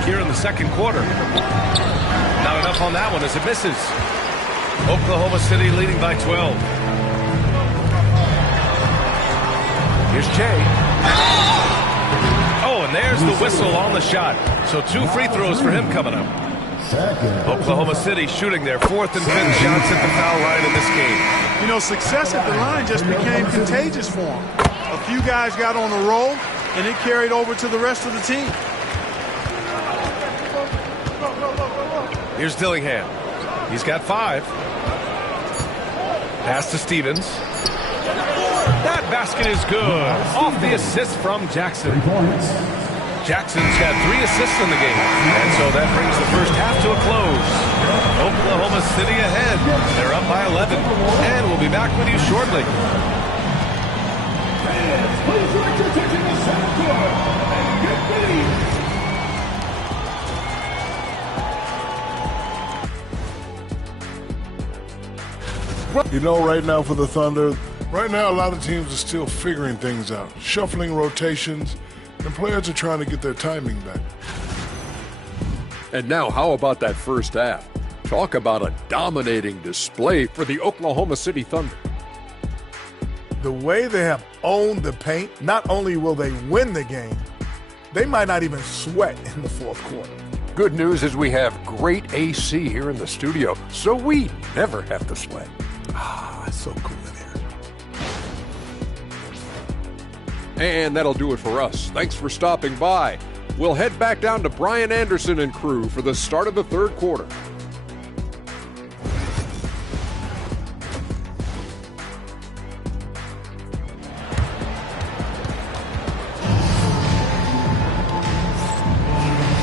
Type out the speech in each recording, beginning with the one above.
back here in the second quarter. Not enough on that one as it misses. Oklahoma City leading by 12. Here's Jay. Oh, and there's the whistle on the shot. So 2 free throws for him coming up. Oklahoma City shooting their 4th and 5th shots at the foul line in this game. You know, success at the line just became contagious for him. A few guys got on a roll, and it carried over to the rest of the team. Here's Dillingham. He's got 5. Pass to Stevens. That basket is good. Off the assist from Jackson. Jackson's got 3 assists in the game. And so that brings the first half to a close. Oklahoma City ahead. They're up by 11. And we'll be back with you shortly. Please direct your attention to center court and get ready. You know, right now for the Thunder, right now a lot of teams are still figuring things out, shuffling rotations, and players are trying to get their timing back. And now, how about that first half? Talk about a dominating display for the Oklahoma City Thunder. The way they have owned the paint, not only will they win the game, they might not even sweat in the fourth quarter. Good news is we have great AC here in the studio, so we never have to sweat. Ah, it's so cool in here. And that'll do it for us. Thanks for stopping by. We'll head back down to Brian Anderson and crew for the start of the third quarter.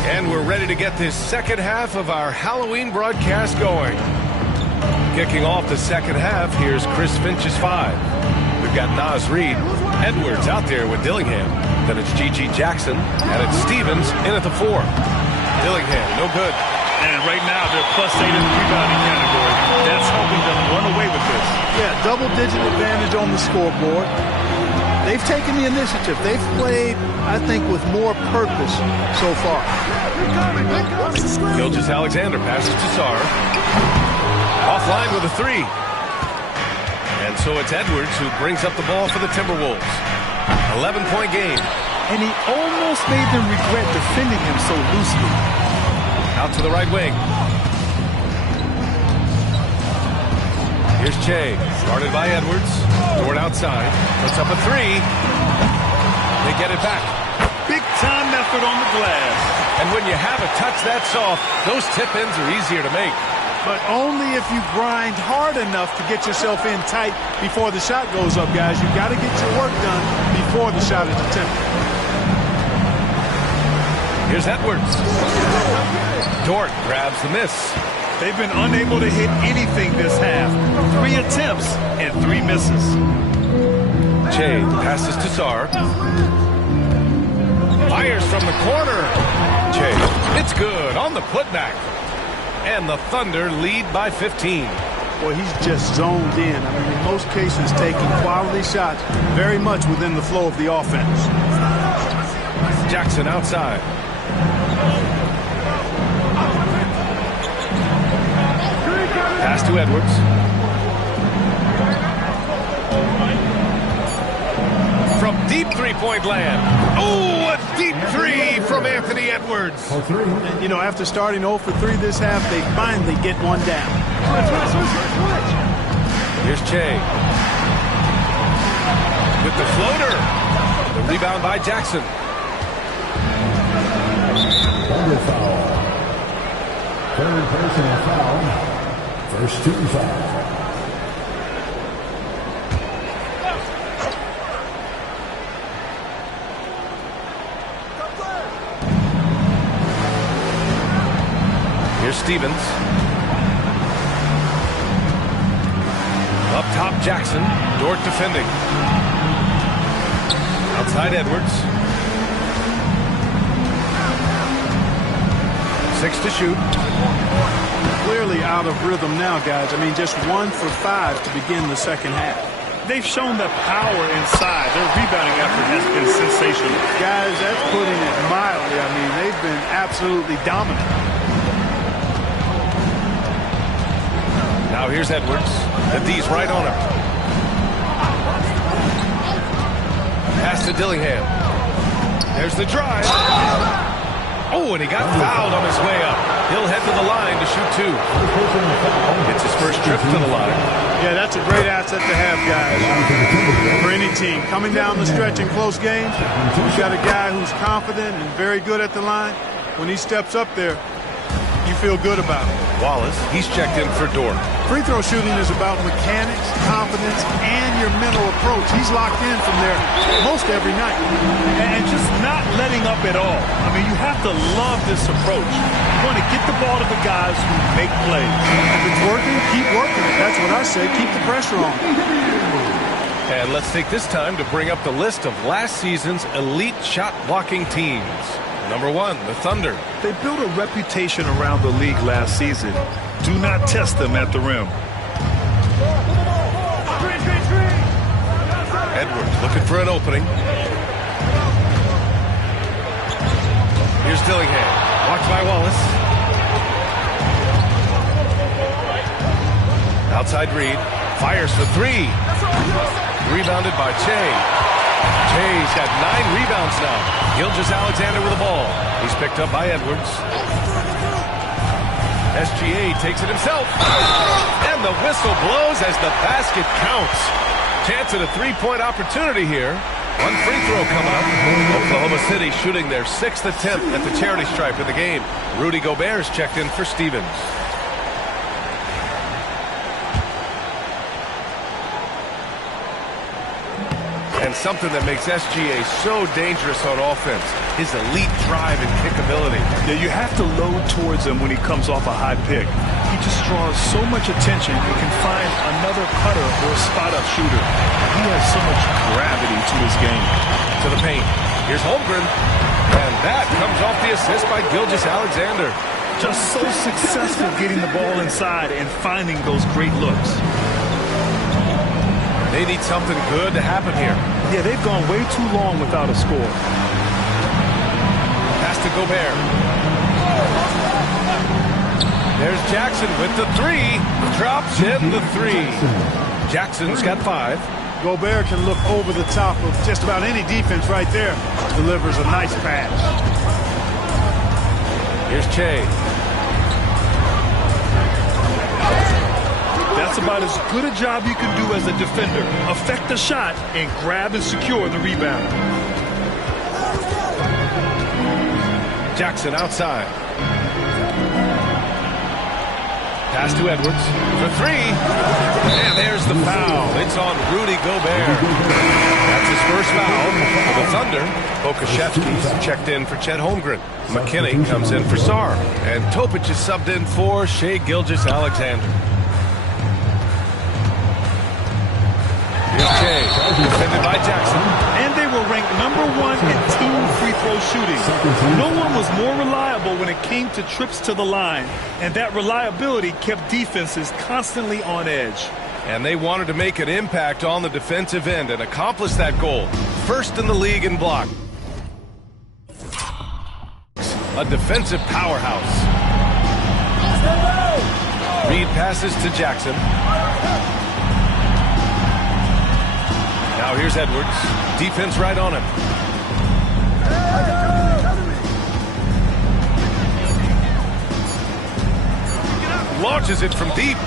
And we're ready to get this second half of our Halloween broadcast going. Kicking off the second half, here's Chris Finch's 5. We've got Naz Reid, Edwards out there with Dillingham. Then it's G.G. Jackson, and it's Stevens in at the 4. Dillingham, no good. And right now, they're +8 in the rebounding category. That's helping them run away with this. Yeah, double-digit advantage on the scoreboard. They've taken the initiative. They've played, I think, with more purpose so far. Gilgeous-Alexander passes to Sarr. Offline with a 3. And so it's Edwards who brings up the ball for the Timberwolves. 11-point game. And he almost made them regret defending him so loosely. Out to the right wing. Here's Che, guarded by Edwards. Dort outside, puts up a 3. They get it back. Big time effort on the glass. And when you have a touch that soft, those tip-ins are easier to make. But only if you grind hard enough to get yourself in tight before the shot goes up, guys. You've got to get your work done before the shot is attempted. Here's Edwards. Dort grabs the miss. They've been unable to hit anything this half. 3 attempts and 3 misses. Che passes to Sarr. Fires from the corner. Che, it's good on the putback. And the Thunder lead by 15. Boy, he's just zoned in. I mean, in most cases, taking quality shots very much within the flow of the offense. Jackson outside. Pass to Edwards. From deep three-point land. Oh, a deep 3 from Anthony Edwards. And, you know, after starting 0 for 3 this half, they finally get one down. Here's Che. With the floater. The rebound by Jackson. Double foul. Third personal foul. First 2 foul. Here's Stevens. Up top, Jackson. Dort defending. Outside, Edwards. 6 to shoot. Clearly out of rhythm now, guys. I mean, just 1 for 5 to begin the second half. They've shown the power inside. Their rebounding effort has been sensational. Guys, that's putting it mildly. I mean, they've been absolutely dominant. Now here's Edwards. The D's right on him. Pass to Dillingham. There's the drive. Oh, and he got fouled on his way up. He'll head to the line to shoot two. It's his first trip to the line. Yeah, that's a great asset to have, guys, for any team. Coming down the stretch in close games, you've got a guy who's confident and very good at the line. When he steps up there, you feel good about it. Wallace, he's checked in for Dort. Free throw shooting is about mechanics, confidence, and your mental approach. He's locked in from there most every night. And just not letting up at all. I mean, you have to love this approach. You want to get the ball to the guys who make plays. If it's working, keep working it. That's what I say. Keep the pressure on. And let's take this time to bring up the list of last season's elite shot blocking teams. Number 1, the Thunder. They built a reputation around the league last season. Do not test them at the rim. Edwards looking for an opening. Here's Dillingham. Blocked by Wallace. Outside Reed. Fires for three. Rebounded by Che. Che's got 9 rebounds now. Gilgeous-Alexander with the ball. He's picked up by Edwards. SGA takes it himself. And the whistle blows as the basket counts. Chance at a three-point opportunity here. One free throw coming up. Oklahoma City shooting their 6th attempt at the charity stripe in the game. Rudy Gobert's checked in for Stevens. And something that makes SGA so dangerous on offense, his elite drive and kick ability. Yeah, you have to load towards him when he comes off a high pick. He just draws so much attention and can find another cutter or a spot-up shooter. He has so much gravity to his game. To the paint. Here's Holmgren. And that comes off the assist by Gilgeous-Alexander. Just so successful getting the ball inside and finding those great looks. They need something good to happen here. Yeah, they've gone way too long without a score. Pass to Gobert. There's Jackson with the three. Drops in the three. Jackson's got 5. Gobert can look over the top of just about any defense right there. Delivers a nice pass. Here's Che. That's about as good a job you can do as a defender. Affect the shot and grab and secure the rebound. Jackson outside. Pass to Edwards for 3. And there's the foul. It's on Rudy Gobert. That's his first foul for the Thunder. Pokashevsky's checked in for Chet Holmgren. McKinney comes in for Sarr. And Topic is subbed in for Shai Gilgeous-Alexander. Here's Che, defended by Jackson. And they were ranked #1 in team free throw shooting. No one was more reliable when it came to trips to the line, and that reliability kept defenses constantly on edge. And they wanted to make an impact on the defensive end and accomplish that goal. First in the league in block. A defensive powerhouse. Reed passes to Jackson. Now here's Edwards. Defense right on him. Launches it from deep.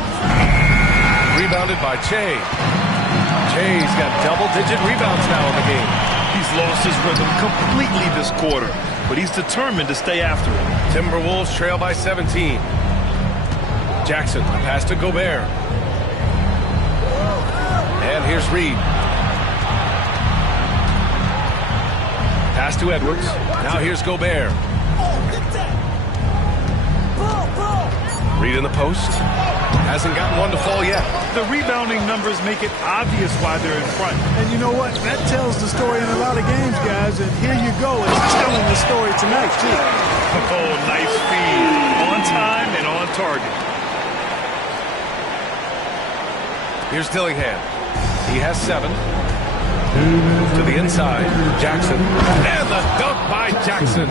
Rebounded by Che. Che's got double-digit rebounds now in the game. He's lost his rhythm completely this quarter, but he's determined to stay after it. Timberwolves trail by 17. Jackson, pass to Gobert. And here's Reed. Pass to Edwards. Now here's Gobert. Reed in the post. Hasn't gotten one to fall yet. The rebounding numbers make it obvious why they're in front. And you know what? That tells the story in a lot of games, guys. And here you go. It's telling the story tonight, too. Oh, nice feed. On time and on target. Here's Dillingham. He has 7. To the inside, Jackson. And the dunk by Jackson.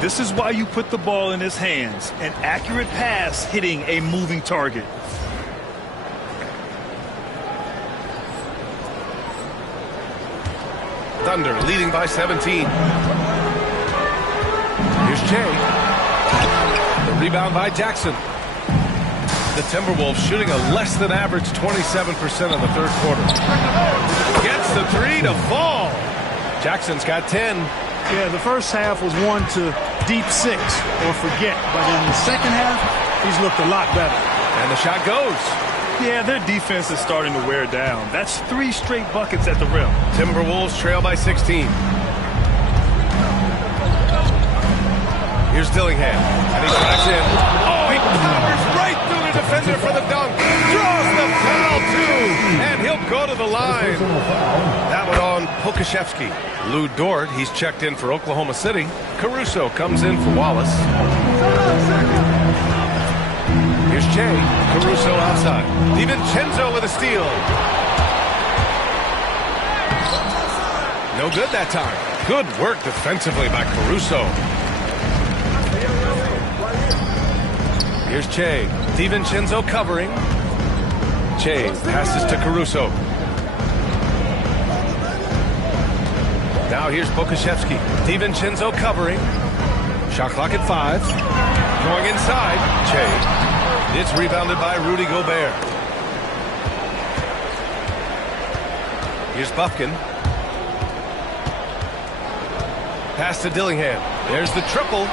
This is why you put the ball in his hands. An accurate pass hitting a moving target. Thunder leading by 17. Here's Jay. The rebound by Jackson. The Timberwolves shooting a less than average 27% in the third quarter. Gets the 3 to fall. Jackson's got 10. Yeah, the first half was 1 to deep 6 or forget. But in the second half, he's looked a lot better. And the shot goes. Yeah, their defense is starting to wear down. That's 3 straight buckets at the rim. Timberwolves trail by 16. Here's Dillingham. And he drives in. Oh, he powers right through the defender for the dunk. Draws the foul, too. And he'll go to the line. That one on Pokashevsky. Lou Dort, he's checked in for Oklahoma City. Caruso comes in for Wallace. Here's Jay. Caruso outside. DiVincenzo with a steal. No good that time. Good work defensively by Caruso. Here's Che. DiVincenzo covering. Che passes to Caruso. Now here's Pokashevsky. DiVincenzo covering. Shot clock at 5. Going inside. Che. It's rebounded by Rudy Gobert. Here's Bufkin. Pass to Dillingham. There's the triple.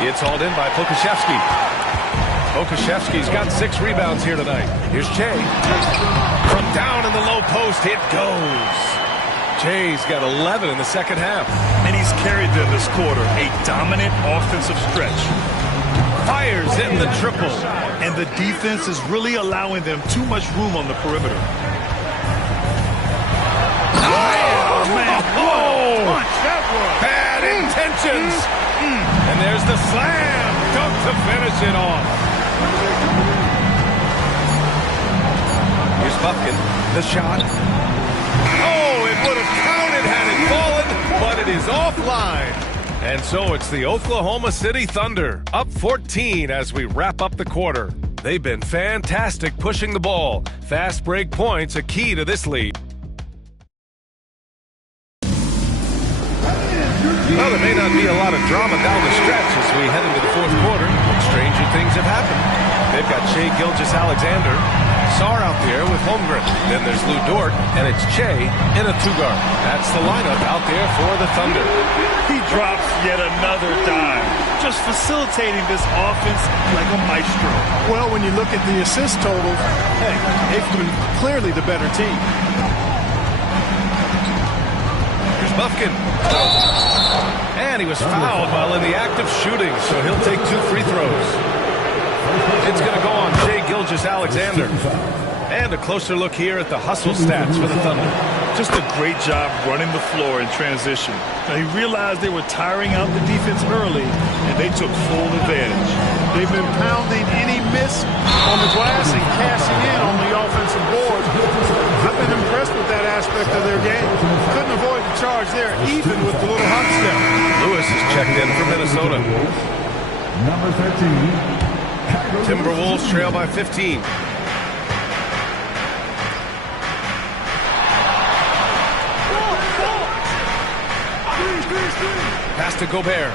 It's hauled in by Pokashevsky. Pokashevsky's got 6 rebounds here tonight. Here's Che. From down in the low post, it goes. Che's got 11 in the second half. And he's carried them this quarter. A dominant offensive stretch. Fires in the triple. And the defense is really allowing them too much room on the perimeter. Oh, man. What a punch that was. Bad intentions. And there's the slam. Dunk to finish it off. Here's Bufkin. The shot. Oh, it would have counted had it fallen, but it is offline. And so it's the Oklahoma City Thunder, up 14 as we wrap up the quarter. They've been fantastic pushing the ball. Fast break points a key to this lead. Well, there may not be a lot of drama down the stretch as we head into the fourth quarter, but stranger things have happened. They've got Shai Gilgeous-Alexander, Sarr out there with Holmgren. Then there's Lou Dort, and it's Che in a 2-guard. That's the lineup out there for the Thunder. He drops yet another dime, just facilitating this offense like a maestro. Well, when you look at the assist totals, hey, they've been clearly the better team. Here's Bufkin. And he was fouled while in the act of shooting, so he'll take 2 free throws. It's going to go on Shai Gilgeous-Alexander. And a closer look here at the hustle stats for the Thunder. Just a great job running the floor in transition. Now, he realized they were tiring out the defense early, and they took full advantage. They've been pounding any miss on the glass and cashing in on the offensive board. I've been impressed with that aspect of their game. Couldn't avoid the charge there, even with the little hop step. Lewis is checked in for Minnesota. Number 13. Timberwolves trail by 15. Pass to Gobert.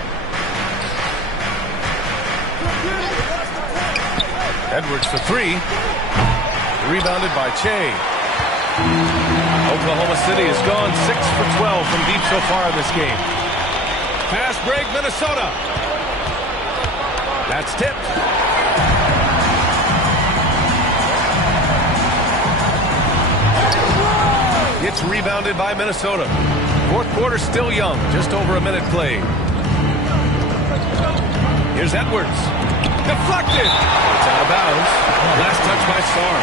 Edwards for 3. Rebounded by Che. Oklahoma City has gone 6 for 12 from deep so far in this game. Fast break, Minnesota. That's tipped. It's rebounded by Minnesota. Fourth quarter still young, just over a minute played. Here's Edwards. Deflected. It's out of bounds. Last touch by Sarr.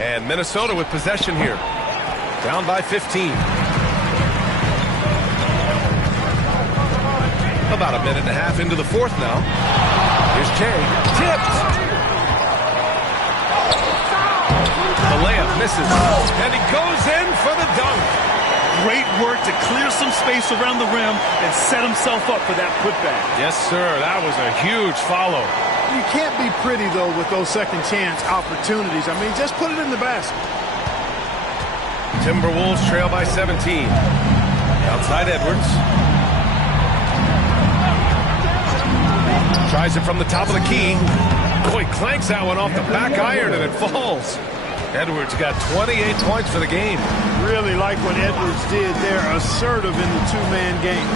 And Minnesota with possession here. Down by 15. About a minute and a half into the fourth now. Here's Jay. Tipped. The layup misses. And he goes in for the dunk. Great work to clear some space around the rim and set himself up for that putback. Yes, sir. That was a huge follow. You can't be pretty, though, with those second chance opportunities. I mean, just put it in the basket. Timberwolves trail by 17. Outside Edwards. Tries it from the top of the key. Boy, clanks that one off the back iron and it falls. Edwards got 28 points for the game. Really like what Edwards did there. Assertive in the two-man game.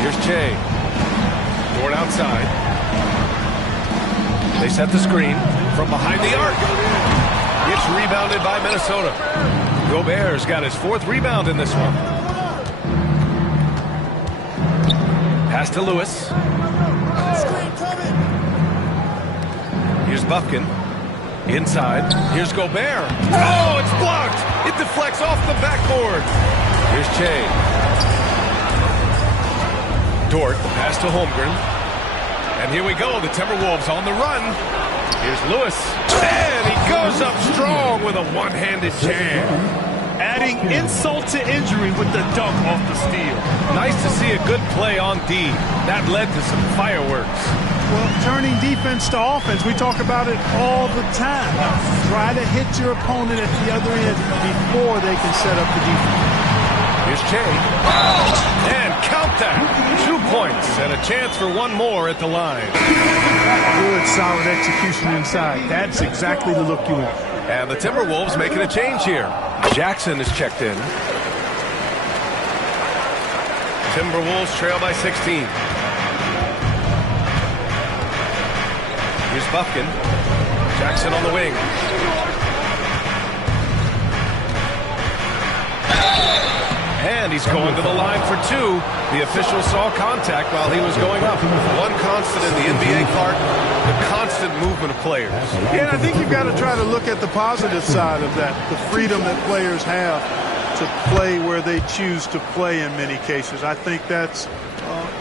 Here's Che. Dort outside. They set the screen from behind the arc. It's rebounded by Minnesota. Gobert's got his 4th rebound in this one. Pass to Lewis. Here's Buffkin. Inside. Here's Gobert. Oh, it's blocked. It deflects off the backboard. Here's Che. Dort. Pass to Holmgren. And here we go. The Timberwolves on the run. Here's Lewis. And he goes up strong with a one-handed jam. Adding insult to injury with the dunk off the steal. Nice to see a good play on D. That led to some fireworks. Well, turning defense to offense, we talk about it all the time. Try to hit your opponent at the other end before they can set up the defense. Here's Che. And count that. 2 points and a chance for one more at the line. Good, solid execution inside. That's exactly the look you want. And the Timberwolves making a change here. Jackson is checked in. Timberwolves trail by 16. Here's Buffkin. Jackson on the wing. And he's going to the line for 2. The official saw contact while he was going up. One constant in the NBA, Clark, the constant movement of players. Yeah, I think you've got to try to look at the positive side of that, the freedom that players have to play where they choose to play in many cases. I think that's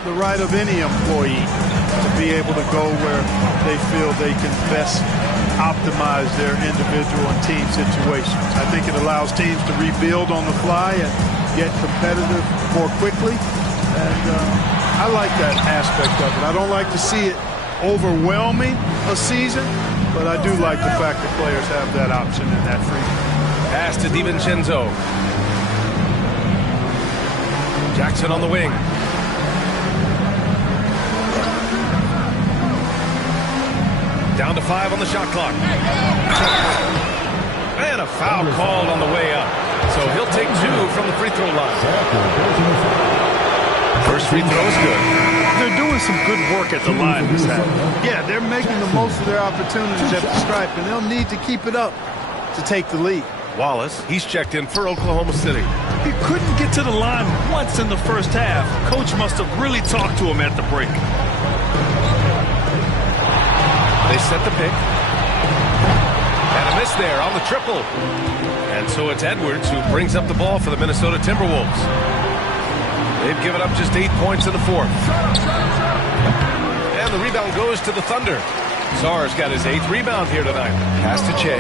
the right of any employee to be able to go where they feel they can best optimize their individual and team situations. I think it allows teams to rebuild on the fly and get competitive more quickly, and I like that aspect of it. I don't like to see it overwhelming a season, but I do like the fact that players have that option and that freedom. Pass to DiVincenzo. Jackson on the wing. Down to 5 on the shot clock. And a foul called on the way up. So he'll take 2 from the free throw line. First free throw is good. They're doing some good work at the line this half. Yeah, they're making the most of their opportunities at the stripe, and they'll need to keep it up to take the lead. Wallace, he's checked in for Oklahoma City. He couldn't get to the line once in the first half. Coach must have really talked to him at the break. They set the pick. And a miss there on the triple. And so it's Edwards who brings up the ball for the Minnesota Timberwolves. They've given up just 8 points in the fourth. And the rebound goes to the Thunder. Sarr's got his 8th rebound here tonight. Pass to Che.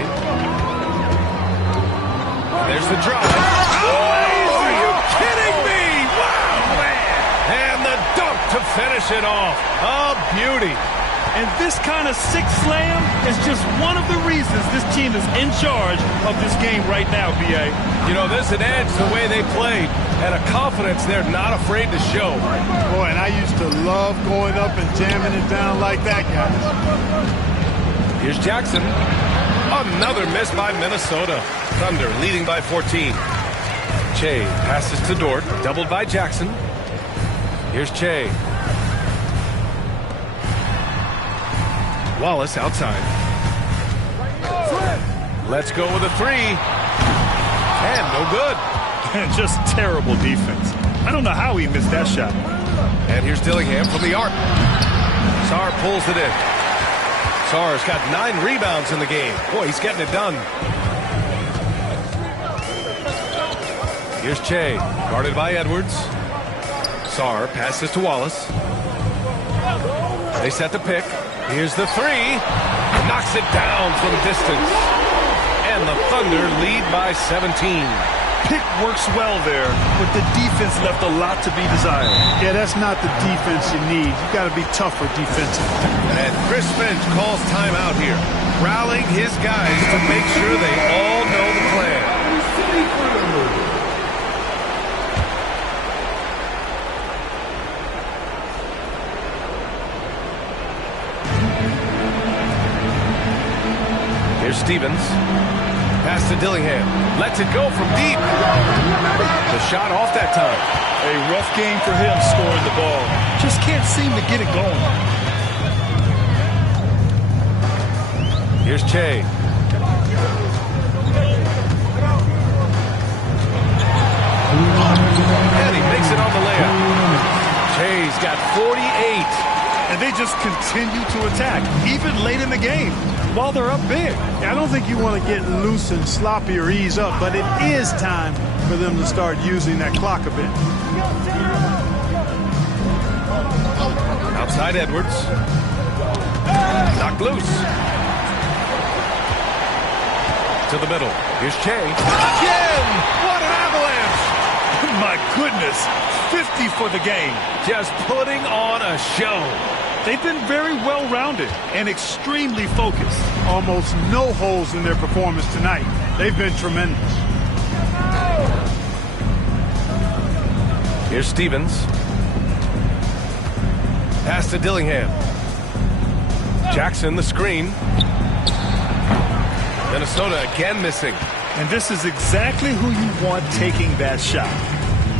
There's the drive. Oh, are you kidding me? Wow, man. And the dunk to finish it off. A beauty. And this kind of six slam is just one of the reasons this team is in charge of this game right now, B.A. You know, there's an edge the way they played and a confidence they're not afraid to show. Boy, and I used to love going up and jamming it down like that, guys. Here's Jackson. Another miss by Minnesota. Thunder leading by 14. Che passes to Dort, doubled by Jackson. Here's Che. Wallace outside. Let's go with a 3. And no good. Just terrible defense. I don't know how he missed that shot. And here's Dillingham from the arc. Sarr pulls it in. Sarr's got 9 rebounds in the game. Boy, he's getting it done. Here's Che, guarded by Edwards. Sarr passes to Wallace. They set the pick. Here's the 3. Knocks it down from distance. And the Thunder lead by 17. Pick works well there, but the defense left a lot to be desired. Yeah, that's not the defense you need. You got to be tougher defensively. And Chris Finch calls timeout here, rallying his guys to make sure they all know the plan. Here's Stevens. Pass to Dillingham. Lets it go from deep. The shot off that time. A rough game for him scoring the ball. Just can't seem to get it going. Here's Che. And he makes it on the layup. Che's got 48. And they just continue to attack, even late in the game, while they're up big. I don't think you want to get loose and sloppy or ease up, but it is time for them to start using that clock a bit. Outside Edwards. Knocked loose. To the middle. Here's Che. Again! What an avalanche! My goodness, 50 for the game. Just putting on a show. They've been very well-rounded and extremely focused. Almost no holes in their performance tonight. They've been tremendous. Here's Stevens. Pass to Dillingham. Jackson the screen. Minnesota again missing. And this is exactly who you want taking that shot.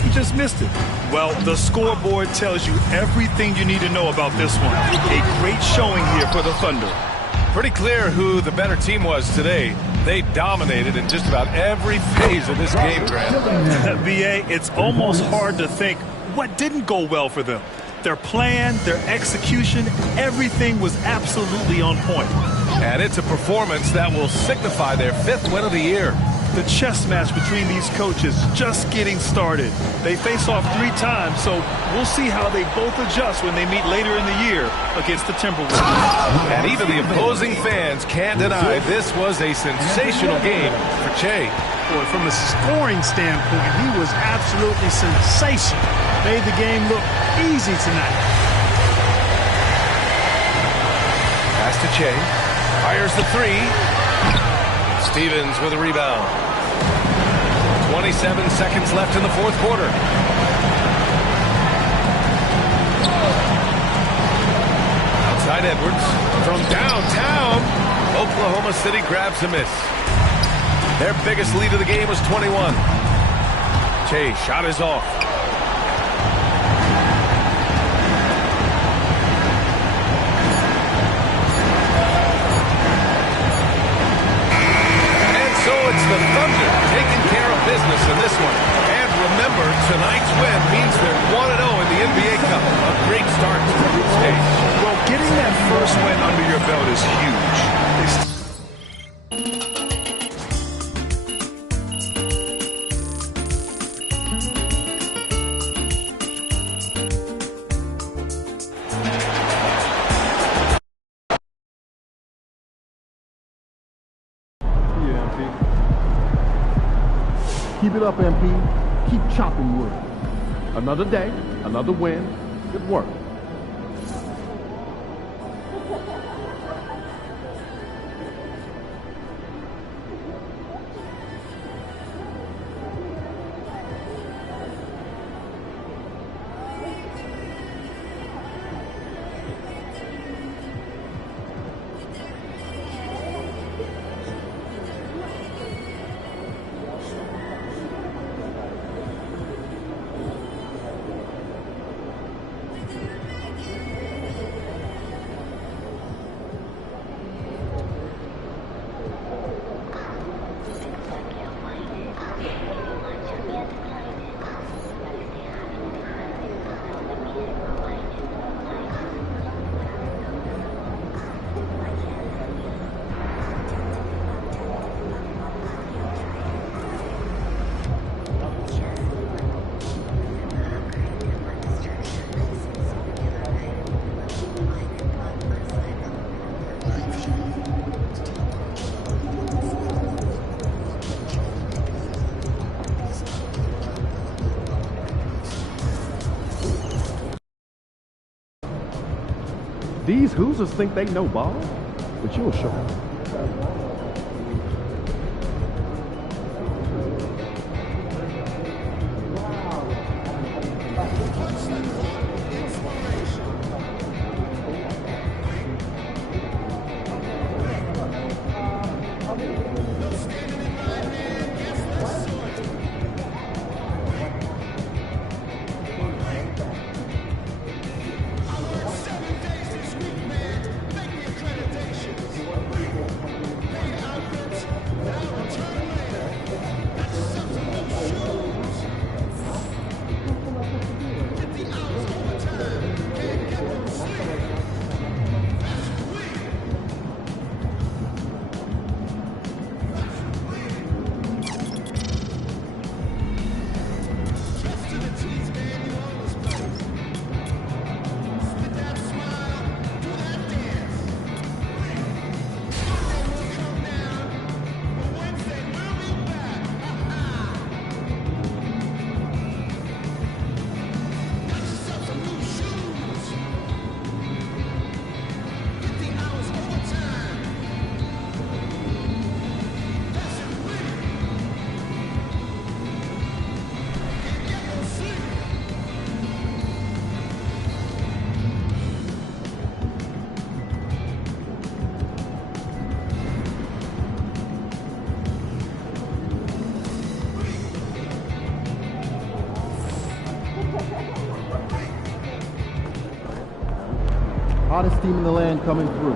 He just missed it. Well, the scoreboard tells you everything you need to know about this one. A great showing here for the Thunder. Pretty clear who the better team was today. They dominated in just about every phase of this game, Grant. B.A., it's almost hard to think what didn't go well for them. Their plan, their execution, everything was absolutely on point. And it's a performance that will signify their 5th win of the year. The chess match between these coaches just getting started. They face off 3 times, so we'll see how they both adjust when they meet later in the year against the Timberwolves. And even the opposing fans can't deny this was a sensational game for Che. Boy, from a scoring standpoint, he was absolutely sensational. Made the game look easy tonight. Pass to Che. Fires the 3. Stevens with a rebound. 27 seconds left in the 4th quarter. Outside Edwards. From downtown, Oklahoma City grabs a miss. Their biggest lead of the game was 21. Che, shot is off. It's the Thunder taking care of business in this one. And remember, tonight's win means they're 1-0 in the NBA Cup. A great start to the group stage. Well, getting that first win under your belt is huge. Keep it up, MP. Keep chopping wood. Another day, another win. Good work. These Hoosiers think they know ball, but you'll show them. Hottest team in the land coming through.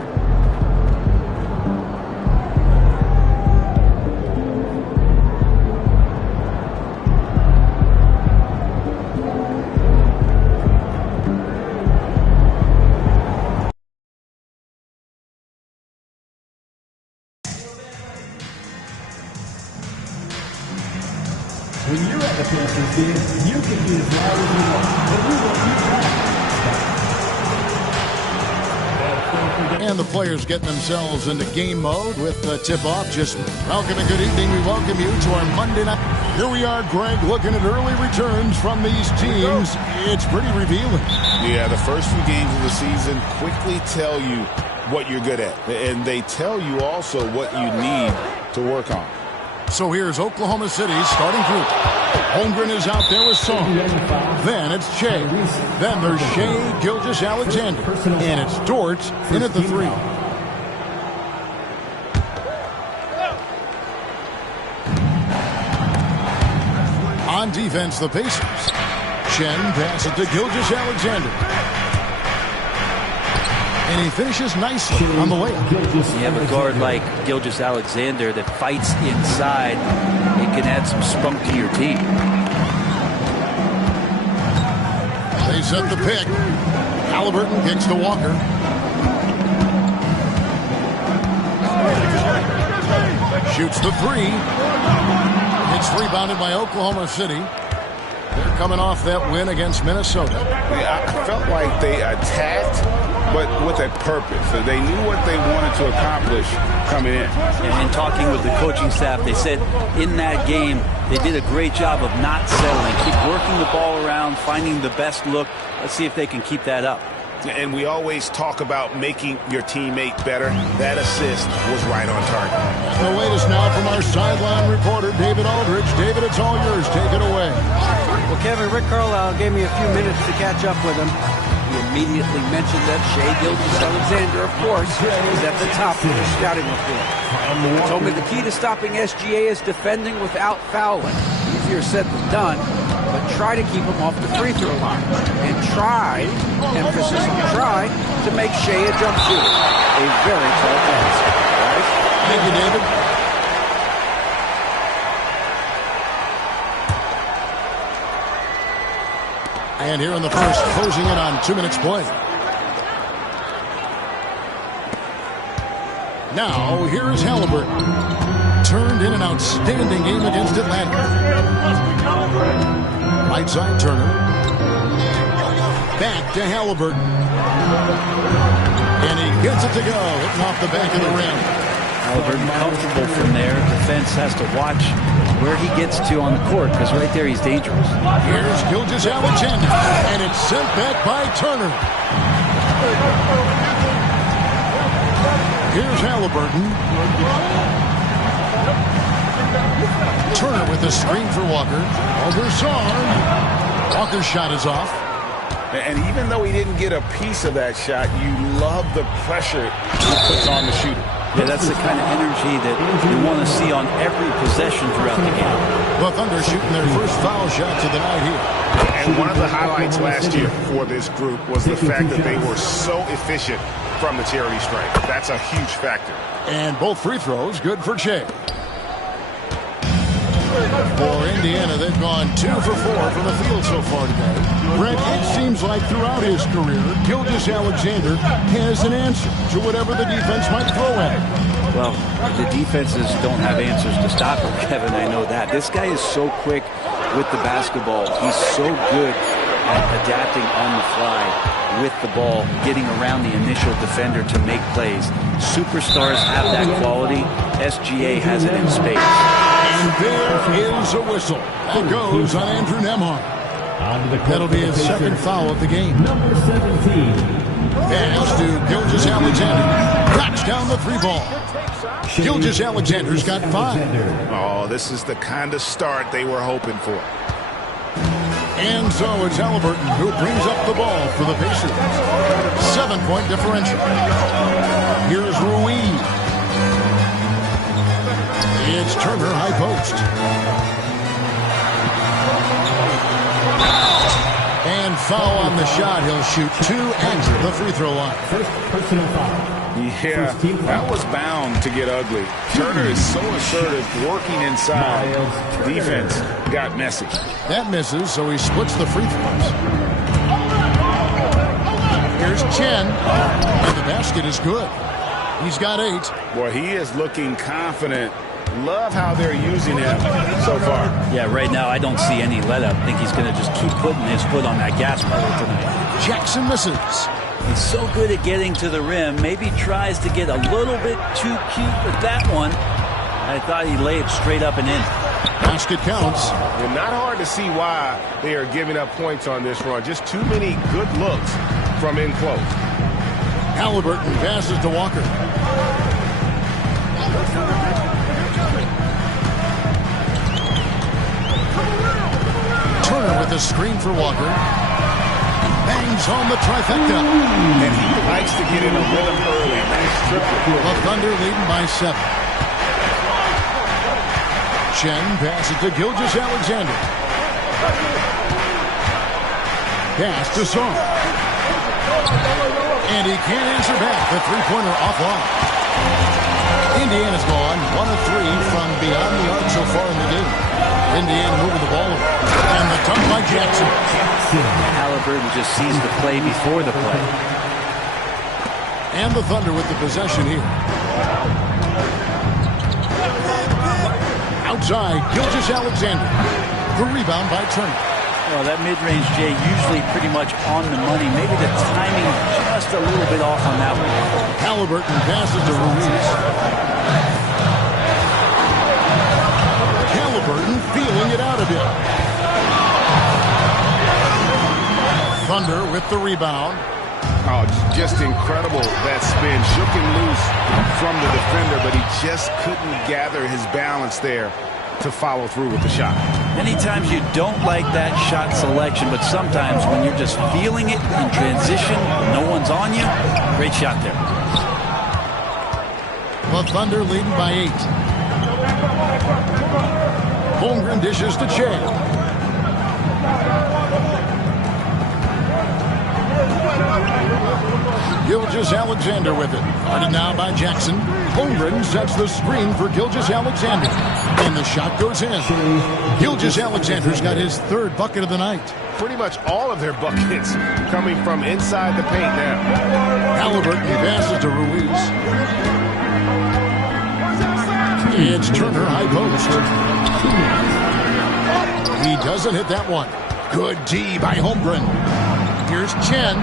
When you're at the Pacers game, you can be as loud as you want, but we want you back. And the players getting themselves into game mode with the tip-off. Just welcome and good evening. We welcome you to our Monday night. Here we are, Greg, looking at early returns from these teams. It's pretty revealing. Yeah, the first few games of the season quickly tell you what you're good at. And they tell you also what you need to work on. So here's Oklahoma City's starting group. Holmgren is out there with Song. Then it's Shea. Then there's Shea, Gilgeous-Alexander. And it's Dort in at the 3. On defense, the Pacers. Chen passes it to Gilgeous-Alexander. And he finishes nicely on the layup. You have a guard like Gilgeous-Alexander that fights inside. It can add some spunk to your team. They set the pick. Halliburton kicks to Walker. Shoots the 3. It's rebounded by Oklahoma City. They're coming off that win against Minnesota. I felt like they attacked, but with a purpose. So they knew what they wanted to accomplish coming in. And in talking with the coaching staff, they said in that game they did a great job of not settling. Keep working the ball around, finding the best look. Let's see if they can keep that up. And we always talk about making your teammate better. That assist was right on target. And the latest now from our sideline reporter, David Aldridge. David, it's all yours. Take it away. Well, Kevin, Rick Carlisle gave me a few minutes to catch up with him. He immediately mentioned that Shea Gilgeous-Alexander, of course, is at the top of the scouting report. He told me the key to stopping SGA is defending without fouling. Easier said than done, but try to keep him off the free throw line. And try, emphasis on try, to make Shea a jump shooter. A very tall task. Guys? Thank you, David. And here in the first, closing in on 2 minutes play. Now, here is Halliburton. Turned in an outstanding game against Atlanta. Right side Turner. Back to Halliburton. And he gets it to go. Hitting off the back of the rim. Halliburton comfortable from there. Defense has to watch where he gets to on the court, because right there he's dangerous. Here's Gilgeous-Alexander. And it's sent back by Turner. Here's Halliburton. Turner with the screen for Walker. Over Sarn. Walker's shot is off. And even though he didn't get a piece of that shot, you love the pressure he puts on the shooter. Yeah, that's the kind of energy that you want to see on every possession throughout the game. The Thunder shooting their first foul shots of the night here. And one of the highlights last year for this group was the fact that they were so efficient from the charity stripe. That's a huge factor. And both free throws good for Shea. For Indiana, they've gone 2 for 4 from the field so far today. Brent, it seems like throughout his career, Gilgeous-Alexander has an answer to whatever the defense might throw at him. Well, the defenses don't have answers to stop him, Kevin. I know that. This guy is so quick with the basketball. He's so good at adapting on the fly with the ball, getting around the initial defender to make plays. Superstars have that quality. SGA has it in spades. And there is a whistle. That goes on Andrew Nembhard. That'll be his second foul of the game. Number 17. Pass to Gilgeous-Alexander. Knocks down the 3 ball. Gilgeous-Alexander's got 5. Oh, this is the kind of start they were hoping for. And so it's Halliburton who brings up the ball for the Pacers. 7-point differential. Here's Ruiz. It's Turner high post. And foul on the shot. He'll shoot 2 at the free throw line. First personal foul. Yeah, that was bound to get ugly. Turner is so assertive, working inside. Defense got messy. That misses, so he splits the free throws. Here's Chen. And the basket is good. He's got 8. Boy, he is looking confident. Love how they're using him so far. Yeah, right now I don't see any let-up. I think he's going to just keep putting his foot on that gas pedal tonight. Jackson misses. He's so good at getting to the rim. Maybe tries to get a little bit too cute with that one. I thought he laid it straight up and in. Basket counts. And not hard to see why they are giving up points on this run. Just too many good looks from in close. Halliburton passes to Walker. Turner with a screen for Walker. Bangs on the trifecta. And he likes to get in a rhythm early. Nice triple. The Thunder leading by 7. Chen passes to Gilgeous-Alexander. Pass to Sarn. And he can't answer back. The three-pointer offline. Indiana's gone 1 of 3 from beyond the arc so far in the game. Indiana moving the ball over. And the dunk by Jackson. Halliburton just sees the play before the play. And the Thunder with the possession here. Outside, Gilgeous-Alexander. The rebound by Turner. Well, that mid-range, Jay, usually pretty much on the money. Maybe the timing just a little bit off on that one. Halliburton passes to Ruiz. Halliburton feeling it out a bit. Thunder with the rebound. Oh, just incredible, that spin. Shook him loose from the defender, but he just couldn't gather his balance there to follow through with the shot. Many times you don't like that shot selection, but sometimes when you're just feeling it in transition, no one's on you, great shot there. The Thunder leading by 8. Holmgren dishes to Che. Gilgeous-Alexander with it. Guarded now by Jackson. Holmgren sets the screen for Gilgeous-Alexander. And the shot goes in. Gilgeous-Alexander's got his 3rd bucket of the night. Pretty much all of their buckets coming from inside the paint now. Halliburton passes to Ruiz. It's Turner high post. He doesn't hit that one. Good D by Holmgren. Here's Chen.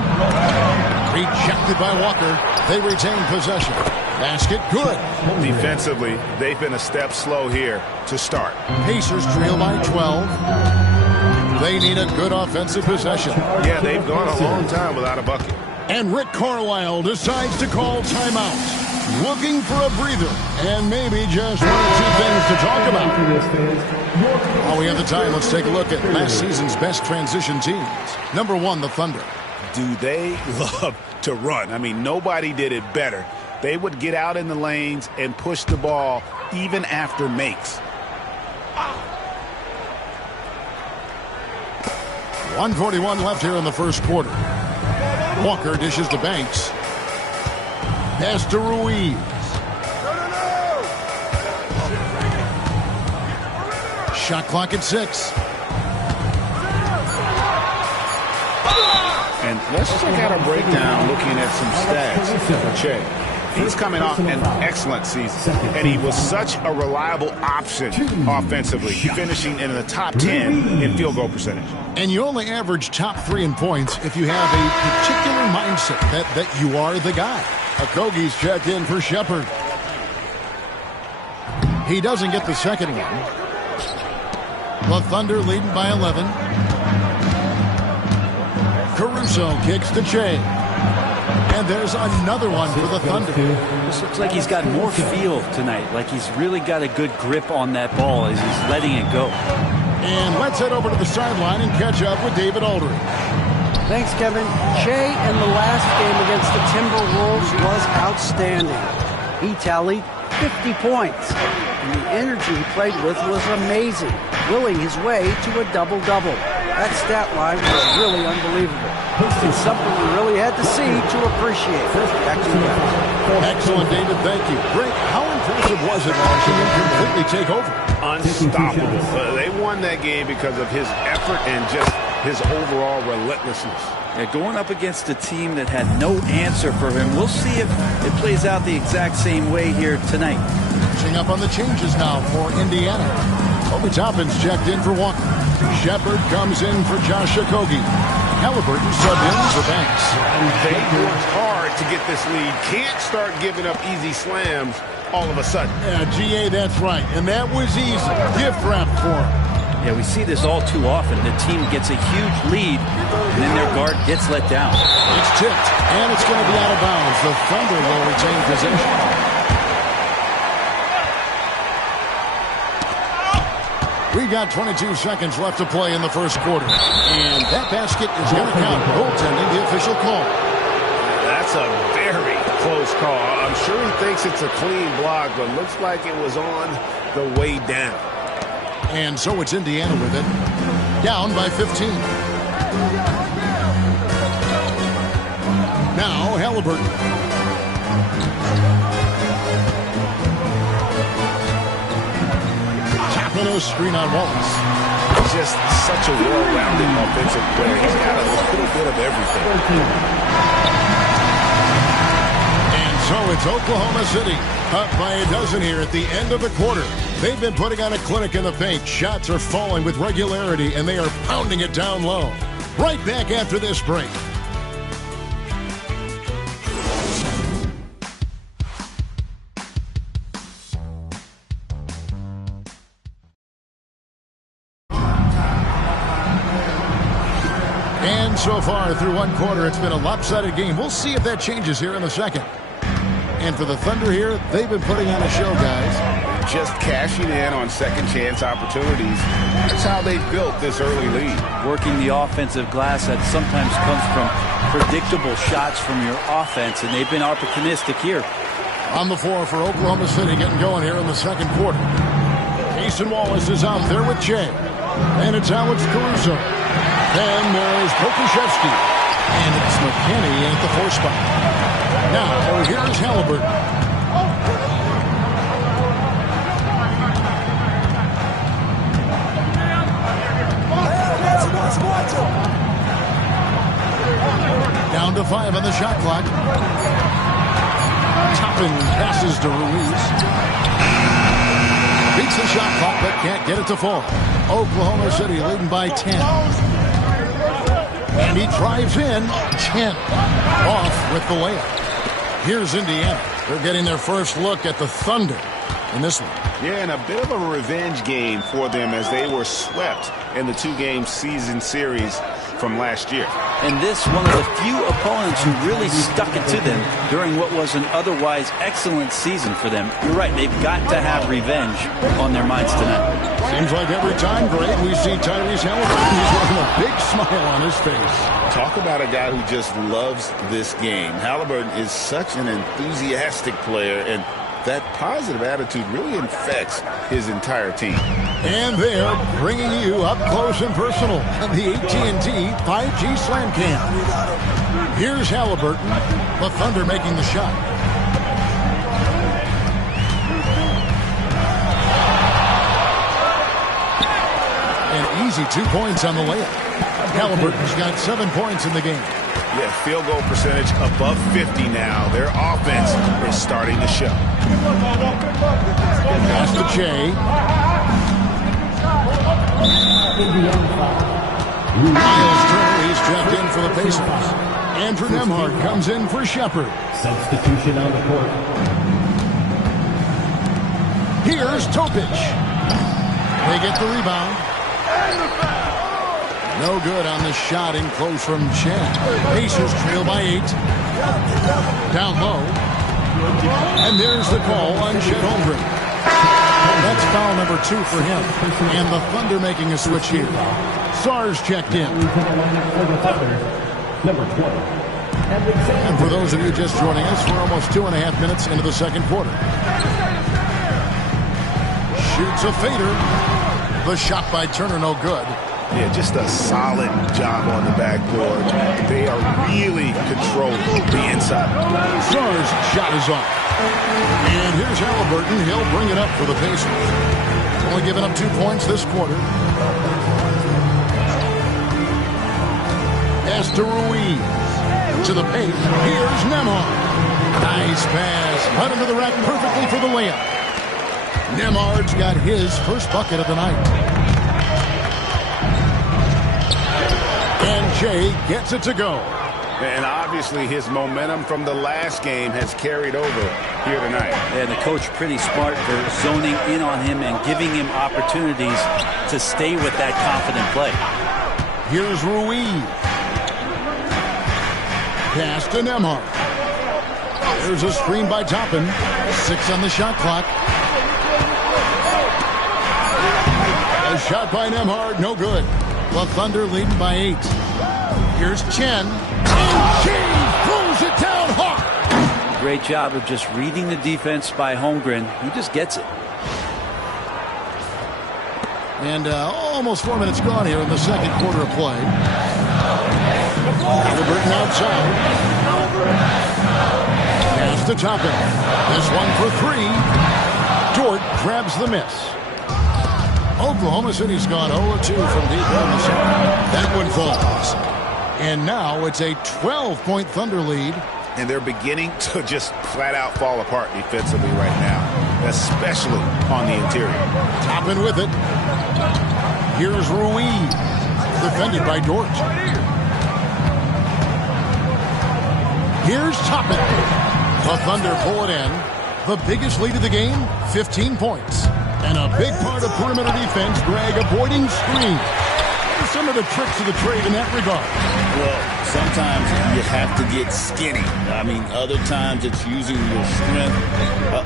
Rejected by Walker. They retain possession. Basket good. Defensively, they've been a step slow here to start. Pacers trail by 12. They need a good offensive possession. Yeah, they've gone a long time without a bucket. And Rick Carlisle decides to call timeout. looking for a breather and maybe just one or two things to talk about. While we have the time, let's take a look at last season's best transition teams. Number 1, the Thunder. Do they love to run? I mean, nobody did it better. They would get out in the lanes and push the ball even after makes. 1:41 left here in the first quarter. Walker dishes to Banks. Pass to Ruiz. Shot clock at 6. And let's check out a breakdown looking at some stats for Shea. He's coming off an excellent season, and he was such a reliable option offensively, finishing in the top 10 in field goal percentage. And you only average top 3 in points if you have a particular mindset that you are the guy. Okogie's checked in for Shepard. He doesn't get the second one. The Thunder leading by 11. Caruso kicks to Shea. And there's another one for the Thunder. This looks like he's got more feel tonight, like he's really got a good grip on that ball as he's letting it go. And let's head over to the sideline and catch up with David Aldridge. Thanks, Kevin. Shea in the last game against the Timberwolves was outstanding. He tallied 50 points. And the energy he played with was amazing, willing his way to a double-double. That stat line was really unbelievable. It's something we really had to see to appreciate. Back to you guys. Excellent, David. Thank you. Greg, how impressive was it watching him completely take over? Unstoppable. They won that game because of his effort and just his overall relentlessness. Yeah, going up against a team that had no answer for him. We'll see if it plays out the exact same way here tonight. Catching up on the changes now for Indiana. Obi Toppin's checked in for Walker. Shepard comes in for Josh Okogie. Halliburton subbed in for Banks. They worked hard to get this lead. Can't start giving up easy slams all of a sudden. Yeah, GA, that's right. And that was easy. Gift wrap for him. Yeah, we see this all too often. The team gets a huge lead, and then their guard gets let down. It's tipped, and it's going to be out of bounds. The Thunder will retain possession. We've got 22 seconds left to play in the first quarter. And that basket is going to count. Goaltending, the official call. That's a very close call. I'm sure he thinks it's a clean block, but looks like it was on the way down. And so it's Indiana with it. Down by 15. Now Halliburton. Tapino screen on Wallace. Just such a well-rounded offensive player. He's got a little bit of everything. And so it's Oklahoma City up by a dozen here at the end of the quarter. They've been putting on a clinic in the paint. Shots are falling with regularity, and they are pounding it down low. Right back after this break. And so far through one quarter, it's been a lopsided game. We'll see if that changes here in the second. And for the Thunder here, they've been putting on a show, guys. Just cashing in on second chance opportunities. That's how they built this early lead. Working the offensive glass that sometimes comes from predictable shots from your offense, and they've been opportunistic here. On the floor for Oklahoma City, getting going here in the second quarter. Jason Wallace is out there with Jay. And it's Alex Caruso. Then there's Pokuševski. And it's McKinney at the 4 spot. Now, here's Halliburton. Down to 5 on the shot clock. Toppin passes to Ruiz. Beats the shot clock, but can't get it to fall. Oklahoma City leading by 10. And he drives in 10. Off with the layup. Here's Indiana. They're getting their first look at the Thunder in this one. Yeah, and a bit of a revenge game for them as they were swept in the 2-game season series from last year. And this, one of the few opponents who really stuck it to them during what was an otherwise excellent season for them. You're right, they've got to have revenge on their minds tonight. Seems like every time, Greg, we see Tyrese Halliburton, he's wearing a big smile on his face. Talk about a guy who just loves this game. Halliburton is such an enthusiastic player, and that positive attitude really infects his entire team. And they're bringing you up close and personal on the AT&T 5G Slam Cam. Here's Halliburton, the Thunder making the shot. An easy 2 points on the layup. Halliburton's got 7 points in the game. Yeah, field goal percentage above 50 now. Their offense is starting to show. Pass to Jay. Miles Turner, he's checked in for the Pacers. Andrew Nembhard comes in for Shepard. Substitution on the court. Here's Topic. They get the rebound. No good on the shot in close from Chen. Pacers trail by 8. Down low. And there's the call on Chet Holmgren. That's foul number 2 for him. And the Thunder making a switch here. Sars checked in. Number 20. And for those of you just joining us, we're almost 2.5 minutes into the second quarter. Shoots a fader. The shot by Turner, no good. Yeah, just a solid job on the backboard. They are really controlling the inside. Sars' shot is off. And here's Halliburton. He'll bring it up for the Pacers. Only giving up 2 points this quarter. Pass to Ruiz. To the paint. Here's Nembhard. Nice pass. Right into the rack perfectly for the layup. Nembhard's got his first bucket of the night. And Jay gets it to go. And obviously his momentum from the last game has carried over here tonight. And the coach pretty smart for zoning in on him and giving him opportunities to stay with that confident play. Here's Ruiz. Pass to Nembhard. There's a screen by Toppin. 6 on the shot clock. A shot by Nembhard, no good. The Thunder leading by 8. Here's Chen. And Jay throws it down hard. Great job of just reading the defense by Holmgren. He just gets it. And almost 4 minutes gone here in the second quarter of play. Halliburton outside. Pass to Toppin. This one for 3. Dort grabs the miss. Oklahoma City's gone 0-2 from deep down the side. That one falls. And now it's a 12-point Thunder lead. And they're beginning to just flat out fall apart defensively right now, especially on the interior. Toppin with it. Here's Ruiz. Defended by Dort. Here's Toppin. The Thunder pull it in. The biggest lead of the game, 15 points. And a big part of perimeter defense, Greg, avoiding screens. Some of the tricks of the trade in that regard. Well, sometimes you have to get skinny. I mean, other times it's using your strength.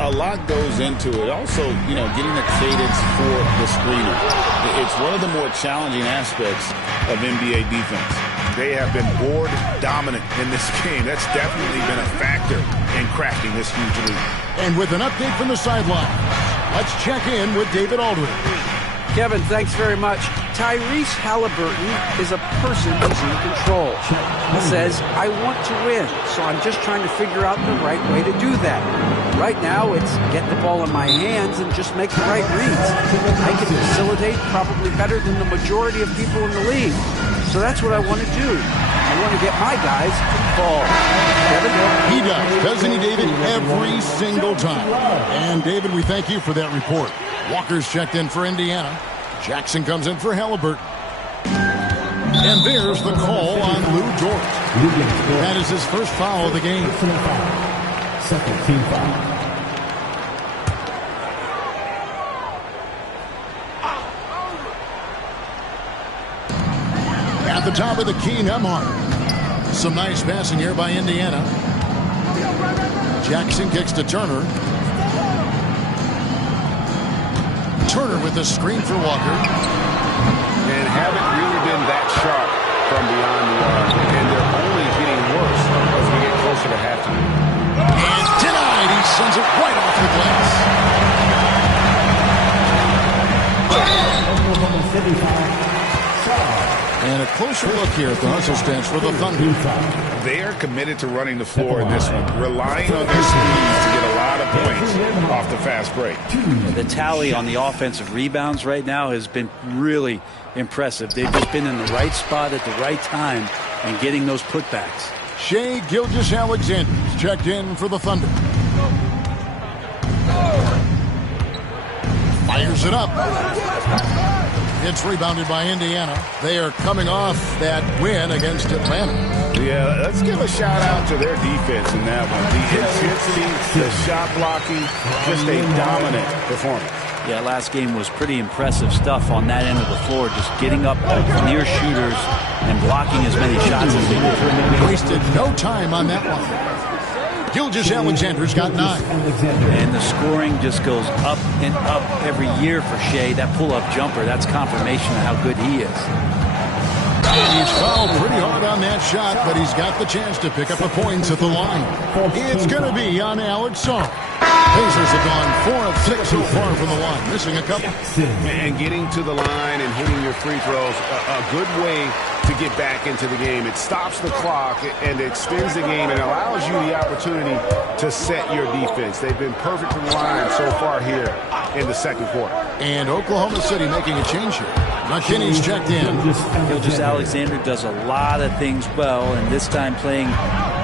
A lot goes into it. Also, getting a cadence for the screener. It's one of the more challenging aspects of NBA defense. They have been board dominant in this game. That's definitely been a factor in crafting this huge lead. And with an update from the sideline, let's check in with David Aldridge. Kevin, thanks very much. Tyrese Halliburton is a person who's in control. He says, I want to win, so I'm just trying to figure out the right way to do that. Right now, it's get the ball in my hands and just make the right reads. I can facilitate probably better than the majority of people in the league. So that's what I want to do. I want to get my guys involved. Kevin? He does, doesn't he, David? Every single time. And, David, we thank you for that report. Walker's checked in for Indiana. Jackson comes in for Halliburton. And there's the call on Lou Dort. That is his first foul of the game. Second team foul. At at the top of the key, Nemhart. Some nice passing here by Indiana. Jackson kicks to Turner. Turner with the screen for Walker. And haven't really been that sharp from beyond the arc. And they're only getting worse as we get closer to halftime. And denied. He sends it right off the glass. And a closer look here at the hustle stance for the Thunder. They are committed to running the floor in this one, relying on their speed to get a lot of points off the fast break. The tally on the offensive rebounds right now has been really impressive. They've just been in the right spot at the right time and getting those putbacks. Shai Gilgeous-Alexander is checked in for the Thunder. Fires it up. It's rebounded by Indiana. They are coming off that win against Atlanta. Yeah, let's give a shout out to their defense in that one. The intensity, the shot blocking, just a dominant performance. Yeah, last game was pretty impressive stuff on that end of the floor, just getting up near shooters and blocking as many shots as they could. Wasted no time on that one. Gilgeous-Alexander's got 9. And the scoring just goes up and up every year for Shai. That pull-up jumper, that's confirmation of how good he is. And he's fouled pretty hard on that shot, but he's got the chance to pick up the points at the line. It's going to be on Alex Song. Pacers have gone 4 of 6 so far from the line, missing a couple. And getting to the line and hitting your free throws, a good way to get back into the game. It stops the clock and extends the game and allows you the opportunity to set your defense. They've been perfect from the line so far here in the second quarter. And Oklahoma City making a change here. McKinney's checked in. Gilgeous-Alexander does a lot of things well, and this time playing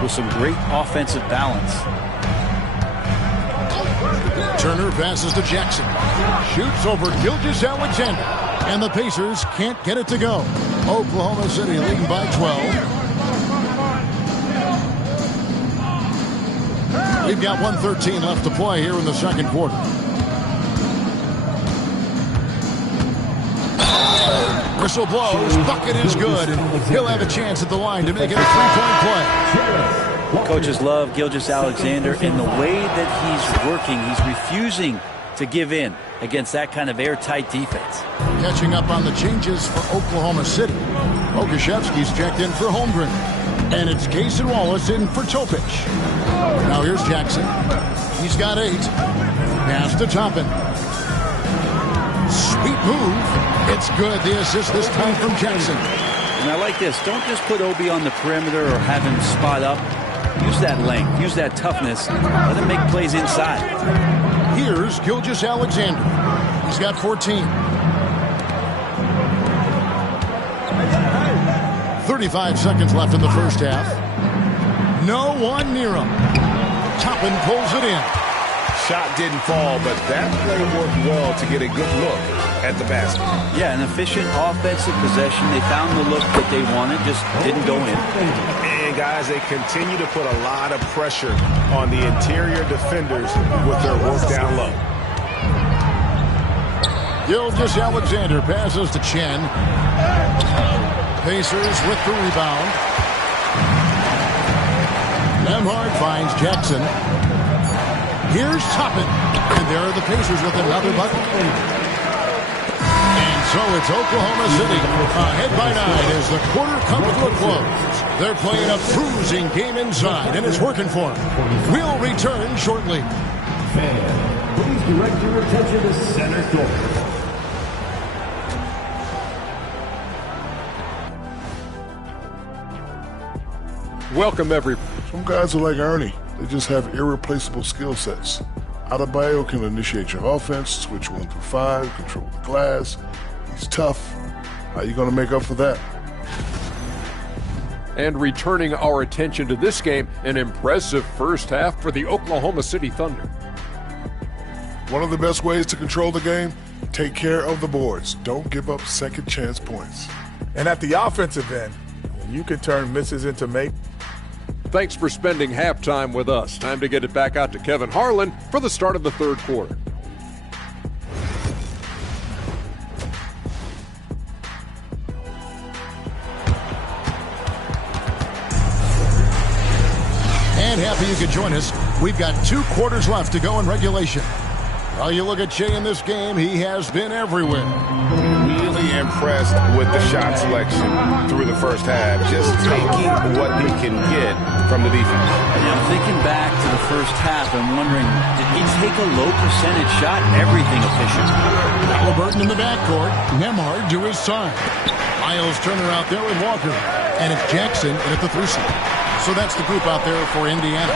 with some great offensive balance. Turner passes to Jackson. Shoots over Gilgeous-Alexander. And the Pacers can't get it to go. Oklahoma City leading by 12. We've got 1:13 left to play here in the second quarter. Whistle blows. Bucket is good. And he'll have a chance at the line to make it a three-point play. Coaches love Gilgeous-Alexander in the way that he's working. He's refusing to give in against that kind of airtight defense. Catching up on the changes for Oklahoma City. Okashevsky's checked in for Holmgren. And it's Cason Wallace in for Topic. Now here's Jackson. He's got 8. Pass to Toppin. Sweet move. It's good. The assist this time from Jackson. And I like this. Don't just put Obi on the perimeter or have him spot up. Use that length. Use that toughness. Let him make plays inside. Here's Gilgeous-Alexander. He's got 14. 35 seconds left in the first half. No one near him. Toppin pulls it in. Shot didn't fall, but that play worked well to get a good look at the basket. Yeah, an efficient offensive possession. They found the look that they wanted, just didn't go in. And guys, they continue to put a lot of pressure on the interior defenders with their work down low. Gilgeous-Alexander passes to Chen. Pacers with the rebound. Nemhart finds Jackson. Here's Toppin. And there are the Pacers with another bucket. And so it's Oklahoma City ahead by 9 as the quarter comes to a close. They're playing a bruising game inside, and it's working for them. We'll return shortly. Fans, please direct your attention to center court. Welcome, everyone. Some guys are like Ernie. They just have irreplaceable skill sets. Adebayo can initiate your offense, switch 1 through 5, control the glass. He's tough. How you going to make up for that? And returning our attention to this game, an impressive first half for the Oklahoma City Thunder. One of the best ways to control the game, take care of the boards. Don't give up second chance points. And at the offensive end, you can turn misses into make. Thanks for spending halftime with us. Time to get it back out to Kevin Harlan for the start of the third quarter. And happy you could join us. We've got 2 quarters left to go in regulation. While you look at Shea in this game, he has been everywhere. Really impressed with the shot selection through the first half. Just taking what he can get from the defense. And I'm thinking back to the first half and wondering, did he take a low percentage shot? Everything efficient. Halliburton in the backcourt. Nembhard to his side. Miles Turner out there with Walker. And it's Jackson in at the 3 seat. So that's the group out there for Indiana.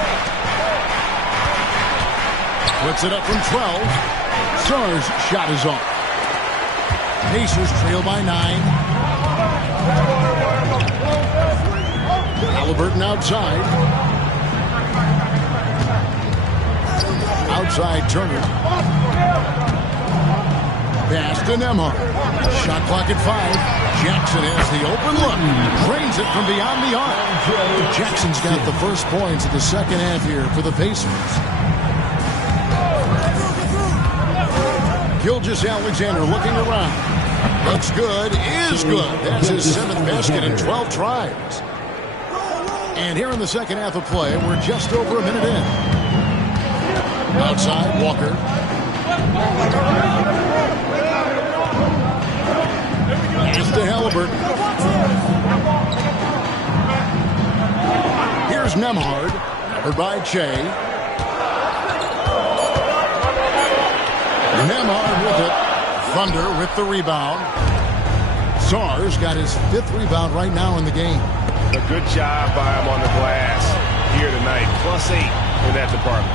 Puts it up from 12. Sarr's shot is off. Pacers trail by 9. Halliburton outside. Outside Turner. Pass to Nembhard. Shot clock at 5. Jackson has the open look. Drains it from beyond the arc. Jackson's got the first points of the second half here for the Pacers. Gilgeous-Alexander looking around. Looks good, is good. That's his 7th basket in 12 tries. And here in the second half of play, we're just over a minute in. Outside, Walker. Pass to Halliburton. Here's Nembhard, covered by Shea. Nembhard with it. Thunder with the rebound. Sarr's got his 5th rebound right now in the game. A good job by him on the glass here tonight. +8 in that department.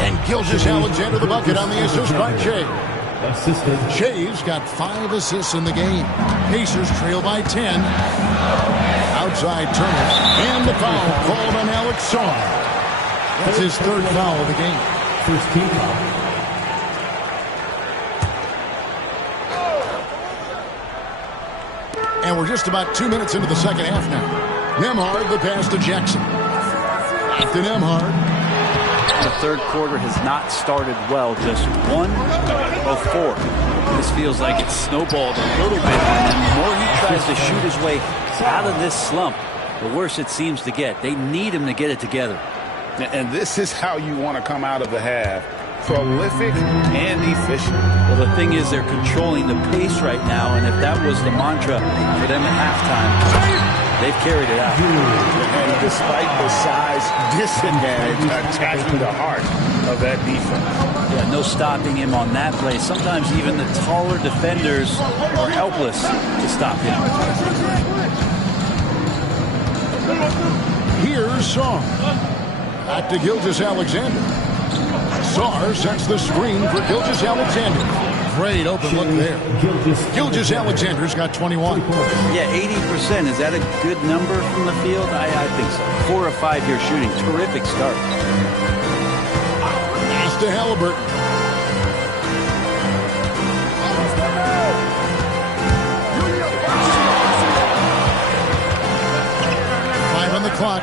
And Gilgeous-Alexander the bucket on the assist by Shea. Shea's got 5 assists in the game. Pacers trail by 10. Outside Turner. And the foul called on Alex Sarr. That's his 3rd foul of the game. First team foul. And we're just about 2 minutes into the second half now. Nembhard, the pass to Jackson. Back to Nembhard. The third quarter has not started well. Just 1 of 4. This feels like it's snowballed a little bit. And the more he tries to shoot his way out of this slump, the worse it seems to get. They need him to get it together. And this is how you want to come out of the half. Prolific and efficient. Well, the thing is, they're controlling the pace right now, and if that was the mantra for them at halftime, they've carried it out. And despite the size disadvantage, attacking the heart of that defense. Yeah, no stopping him on that play. Sometimes even the taller defenders are helpless to stop him. Here's Sarr. Back to Gilgeous-Alexander. Sarr sets the screen for Gilgeous-Alexander. Great open look there. Gilgeous-Alexander's got 21. Yeah, 80%. Is that a good number from the field? I think so. 4 of 5 here shooting. Terrific start. Pass to Halliburton. On the clock.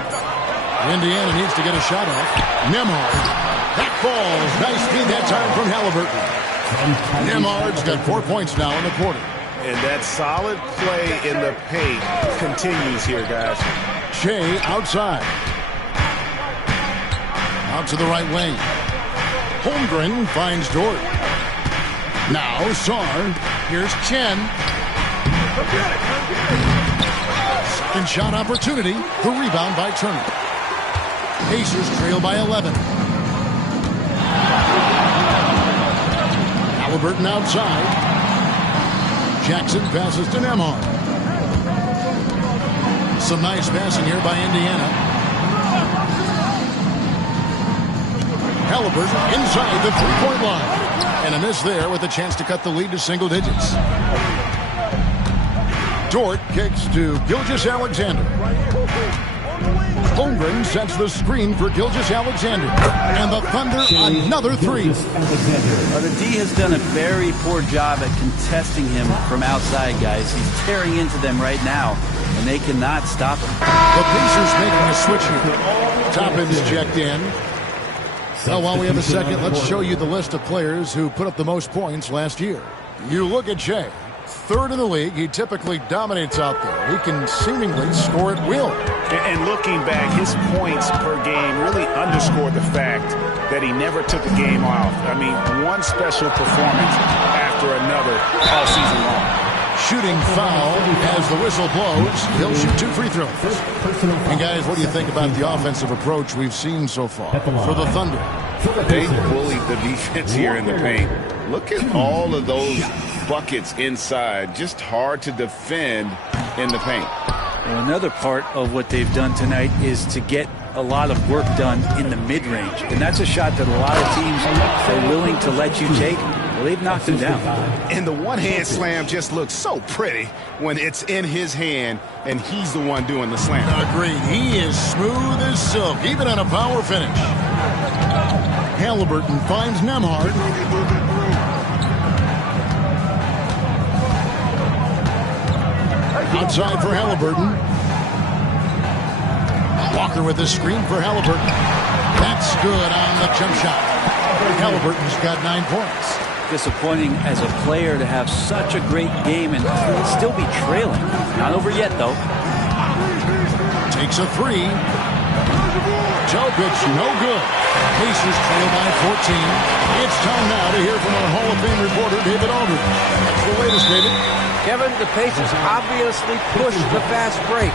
Indiana needs to get a shot off. Nembhard. That falls. Nice feed that time from Halliburton. Nembhard's got 4 points now in the quarter. And that solid play in the paint continues here, guys. Shea outside. Out to the right wing. Holmgren finds Dort. Now Sarr. Here's Chen. Second shot opportunity. The rebound by Turner. Pacers trail by 11. Halliburton outside. Jackson passes to Nembhard. Some nice passing here by Indiana. Halliburton inside the three-point line. And a miss there with a chance to cut the lead to single digits. Dort kicks to Gilgeous-Alexander. Holmgren sets the screen for Gilgeous-Alexander. And the Thunder, another 3. The D has done a very poor job at contesting him from outside, guys. He's tearing into them right now, and they cannot stop him. The Pacers making a switch here. Toppin's checked in. Well, while we have a second, let's show you the list of players who put up the most points last year. You look at Shea. Third in the league, he typically dominates out there. He can seemingly score at will. And looking back, his points per game really underscored the fact that he never took a game off. I mean, one special performance after another all season long. Shooting foul as the whistle blows. He'll shoot 2 free throws. And guys, what do you think about the offensive approach we've seen so far for the Thunder? They bullied the defense here in the paint. Look at all of those buckets inside. Just hard to defend in the paint. Well, another part of what they've done tonight is to get a lot of work done in the mid-range. And that's a shot that a lot of teams are willing to let you take. Well, they've knocked him down. And the one-hand slam just looks so pretty when it's in his hand and he's the one doing the slam. Agreed. He is smooth as silk, even on a power finish. Halliburton finds Nembhard. Outside for Halliburton. Walker with the screen for Halliburton. That's good on the jump shot. Halliburton's got 9 points. Disappointing as a player to have such a great game and still be trailing. Not over yet, though. Takes a 3. Jokic, no good. Pacers trail by 14. It's time now to hear from our Hall of Fame reporter, David Aldridge. That's the latest, David. Kevin, the Pacers obviously pushed the fast break.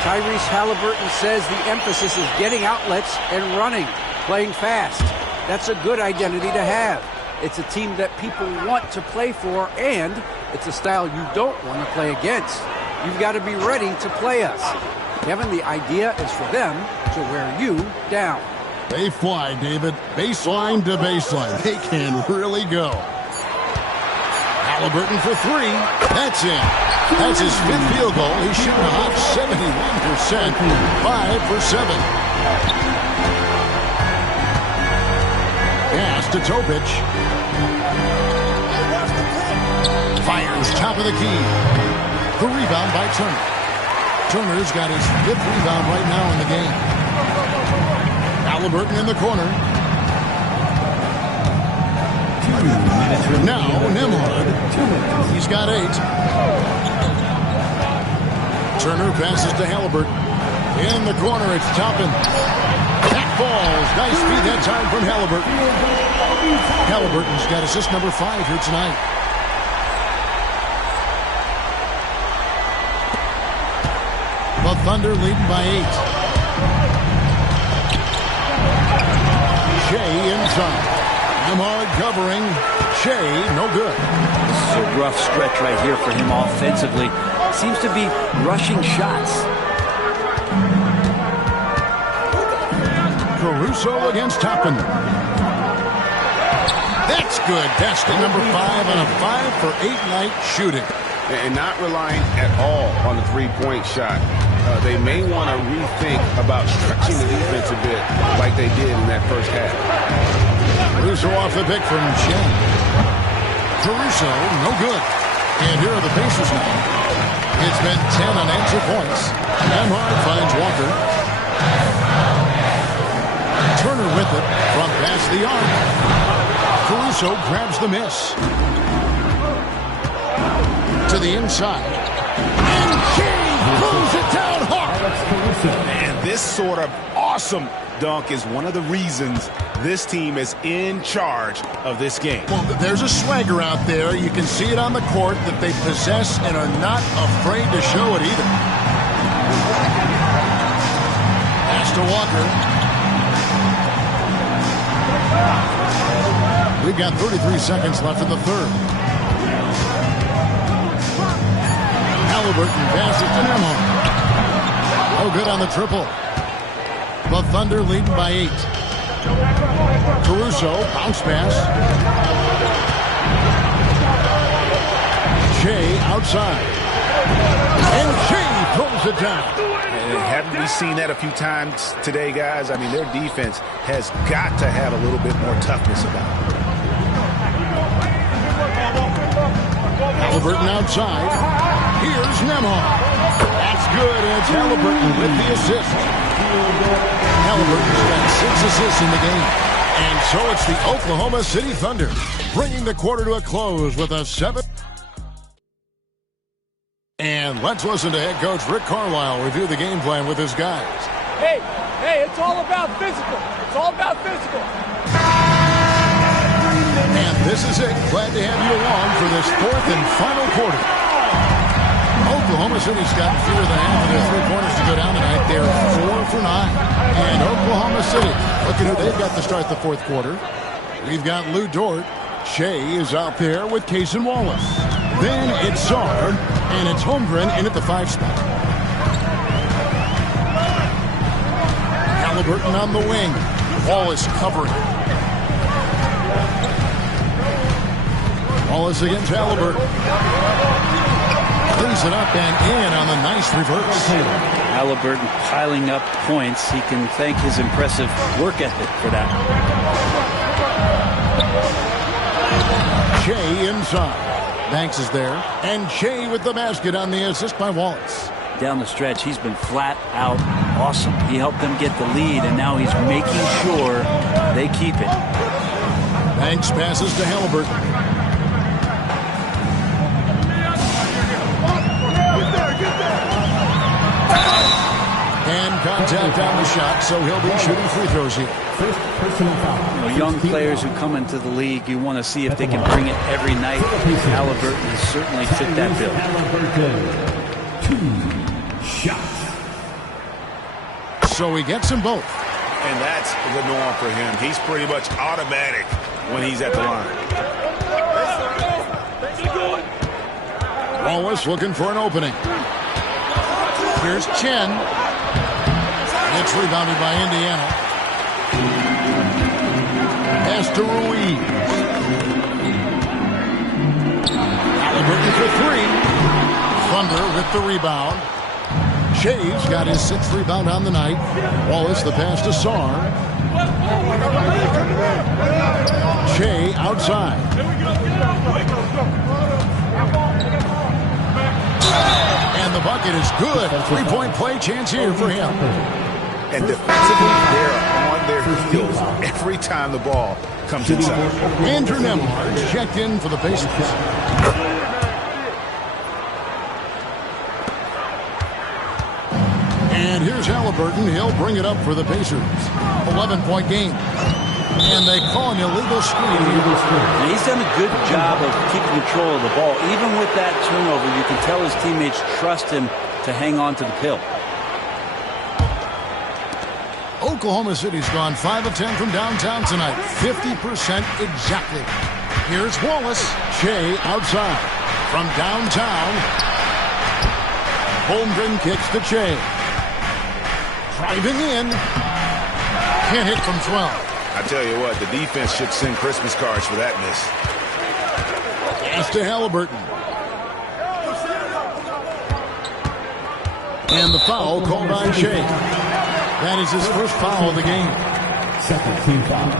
Tyrese Halliburton says the emphasis is getting outlets and running, playing fast. That's a good identity to have. It's a team that people want to play for, and it's a style you don't want to play against. You've got to be ready to play us. Kevin, the idea is for them to wear you down. They fly, David. Baseline to baseline. They can really go. Halliburton for 3. That's in. That's his 5th field goal. He's shooting a hot 71%. 5 for 7. Pass to Topic. Fires top of the key. The rebound by Turner. Turner's got his 5th rebound right now in the game. Halliburton in the corner. Now Nembhard. He's got 8. Turner passes to Halliburton. In the corner, it's Toppin. That falls. Nice feed that time from Halliburton. Halliburton's got assist number 5 here tonight. The Thunder leading by 8. Shea inside. Nembhard covering. Shea, no good. This is a rough stretch right here for him offensively. Seems to be rushing shots. Caruso against Toppin. That's good. That's the number 5 on a 5 for 8 night shooting. And not relying at all on the three-point shot. They may want to rethink about stretching the defense a bit like they did in that first half. Caruso off the pick from Chen. Caruso, no good. And here are the Pacers now. It's been 10 unanswered points. Nembhard finds Walker. Turner with it from past the arc. Caruso grabs the miss. To the inside. And Shea pulls it down hard. And this sort of awesome dunk is one of the reasons this team is in charge of this game. Well, there's a swagger out there. You can see it on the court that they possess and are not afraid to show it either. Pass to Walker. We've got 33 seconds left in the third. Halliburton passes to Nembhard. Oh, good on the triple. The Thunder leading by 8. Caruso, bounce pass. Shea outside. And Shea pulls it down. Haven't we seen that a few times today, guys? I mean, their defense has got to have a little bit more toughness about it. Halliburton outside. Here's Nembhard. That's good. And it's Halliburton with the assist. Halliburton's got 6 assists in the game. And so it's the Oklahoma City Thunder bringing the quarter to a close with a 7. And let's listen to head coach Rick Carlisle review the game plan with his guys. Hey, it's all about physical. It's all about physical. And this is it. Glad to have you along for this fourth and final quarter. Oklahoma City's gotten fewer than half of their three-pointers to go down tonight. They're 4 for 9. And Oklahoma City, look at who they've got to start the fourth quarter. We've got Lou Dort. Shea is out there with Cason Wallace. Then it's Sarr, and it's Holmgren in at the 5 spot. Halliburton on the wing. Wallace covering. Wallace against Halliburton. Cleans it up and in on the nice reverse. Halliburton piling up points. He can thank his impressive work ethic for that. Shea inside. Banks is there. And Shea with the basket on the assist by Wallace. Down the stretch, he's been flat out awesome. He helped them get the lead, and now he's making sure they keep it. Banks passes to Halliburton. And contact on the shot, so he'll be shooting free throws here. Young players who come into the league, you want to see if they can bring it every night. Halliburton has certainly fit that bill. 2 shots. So he gets them both. And that's the norm for him. He's pretty much automatic when he's at the line. Wallace looking for an opening. Here's Chen. It's rebounded by Indiana. Pass to Ruiz. Halliburton for 3. Thunder with the rebound. Shea's got his 6th rebound on the night. Wallace the pass to Sarr. Shea outside. And the bucket is good. 3-point play chance here for him. And defensively, they're on their heels every time the ball comes inside. Andrew Nembhard checked in for the Pacers. And here's Halliburton. He'll bring it up for the Pacers. 11-point game. And they call an illegal screen. And he's done a good job of keeping control of the ball. Even with that turnover, you can tell his teammates trust him to hang on to the pill. Oklahoma City's gone 5 of 10 from downtown tonight. 50% exactly. Here's Wallace. Shea outside. From downtown. Holmgren kicks to Shea. Driving in. Can't hit from 12. I tell you what, the defense should send Christmas cards for that miss. Pass to Halliburton. And the foul called by Shea. That is his first foul of the game. Second team foul.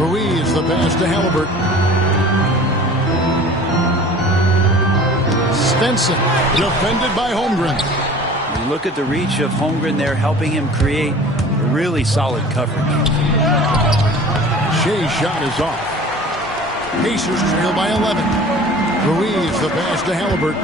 Ruiz the pass to Halliburton. Stenson defended by Holmgren. You look at the reach of Holmgren there, helping him create really solid coverage. Shea's shot is off. Pacers trail by 11. Ruiz the pass to Halliburton.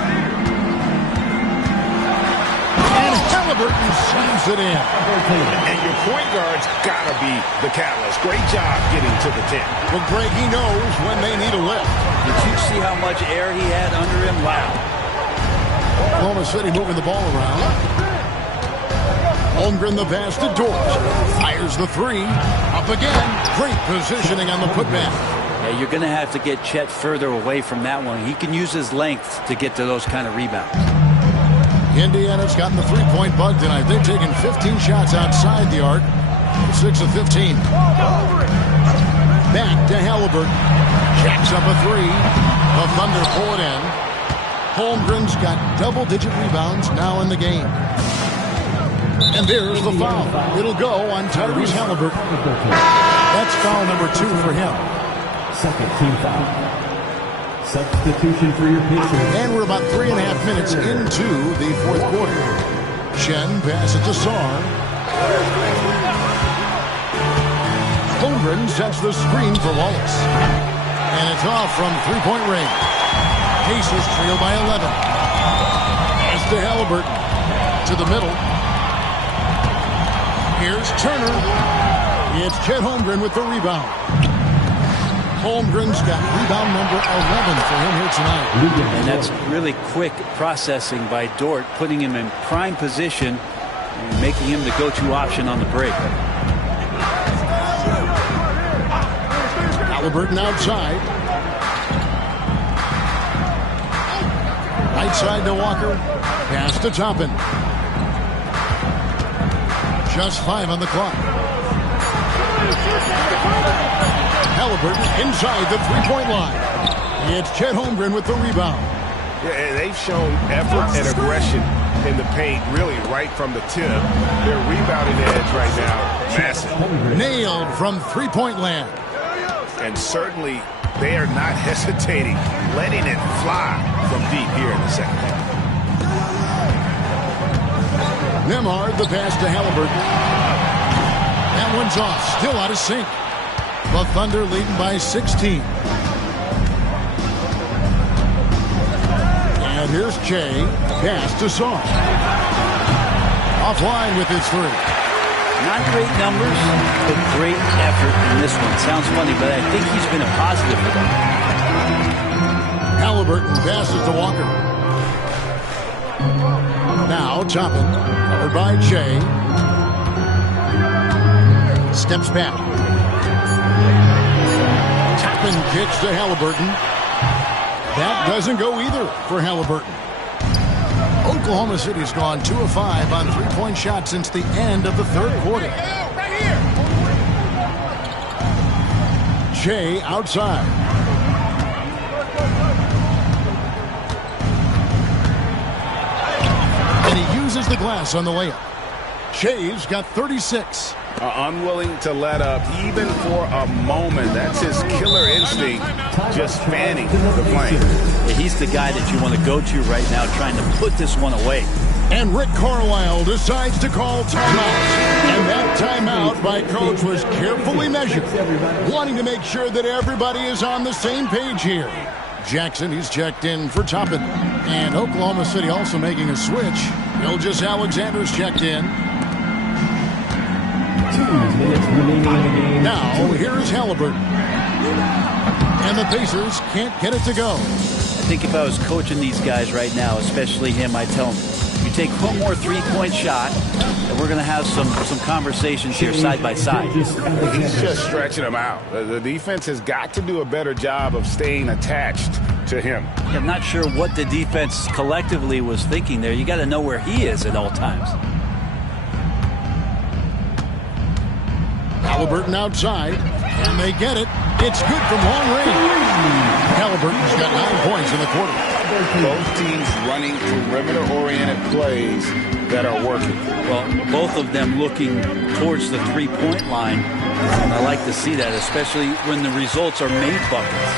And Halliburton slams it in. And your point guard's got to be the catalyst. Great job getting to the 10. Well, Greg, he knows when they need a lift. Did you see how much air he had under him? Wow. Oklahoma City moving the ball around. Holmgren the pass to Dort. Fires the 3. Up again. Great positioning on the putback. Yeah, you're going to have to get Chet further away from that one. He can use his length to get to those kind of rebounds. Indiana's gotten the 3-point bug tonight. They've taken 15 shots outside the arc. 6 of 15. Back to Halliburton. Jacks up a 3. The Thunder pull it in. Holmgren's got double-digit rebounds now in the game. And there's the foul. It'll go on Tyrese Halliburton. That's foul number 2 for him. Second team foul. Substitution for your pitcher. And we're about 3.5 minutes into the fourth quarter. Chen passes to Sarr. Holmgren sets the screen for Wallace. And it's off from three-point range. Pacers trail by 11. Pass to Halliburton. To the middle. Here's Turner. It's Chet Holmgren with the rebound. Holmgren's got rebound number 11 for him here tonight. And that's really quick processing by Dort, putting him in prime position and making him the go-to option on the break. Halliburton outside. Right side to Walker. Pass to Toppin. Just 5 on the clock. Halliburton inside the three-point line. It's Chet Holmgren with the rebound. Yeah, and they've shown effort and aggression in the paint, really right from the tip. Their rebounding edge right now, massive. Nailed from three-point land. And certainly they are not hesitating, letting it fly from deep here in the second half. Nembhard the pass to Halliburton. That one's off, still out of sync. The Thunder leading by 16. And here's Jay. Pass to Sarr. Offline with his three. Not great numbers, but great effort in this one. Sounds funny, but I think he's been a positive for them. Halliburton passes to Walker. Now Toppin, covered by Jay. Steps back. Toppin kicks to Halliburton. That doesn't go either for Halliburton. Oklahoma City's gone 2 of 5 on three-point shots since the end of the third quarter. Jay outside. And he uses the glass on the layup. Jay's got 36. Unwilling to let up even for a moment. That's his killer instinct, just fanning the flame. Yeah, he's the guy that you want to go to right now, trying to put this one away. And Rick Carlisle decides to call timeout. And that timeout by Coach was carefully measured, wanting to make sure that everybody is on the same page here. Jackson, he's checked in for Toppin. And Oklahoma City also making a switch. Gilgeous-Alexander's checked in. 2 minutes remaining in the game. Now, here's Halliburton. And the Pacers can't get it to go. I think if I was coaching these guys right now, especially him, I'd tell him, you take one more three-point shot, and we're going to have some conversations here side by side. He's just stretching them out. The defense has got to do a better job of staying attached to him. I'm not sure what the defense collectively was thinking there. You got to know where he is at all times. Halliburton outside, and they get it. It's good from long range. Halliburton's got 9 points in the quarter. Both teams running perimeter-oriented plays that are working. Well, both of them looking towards the three-point line, and I like to see that, especially when the results are made buckets.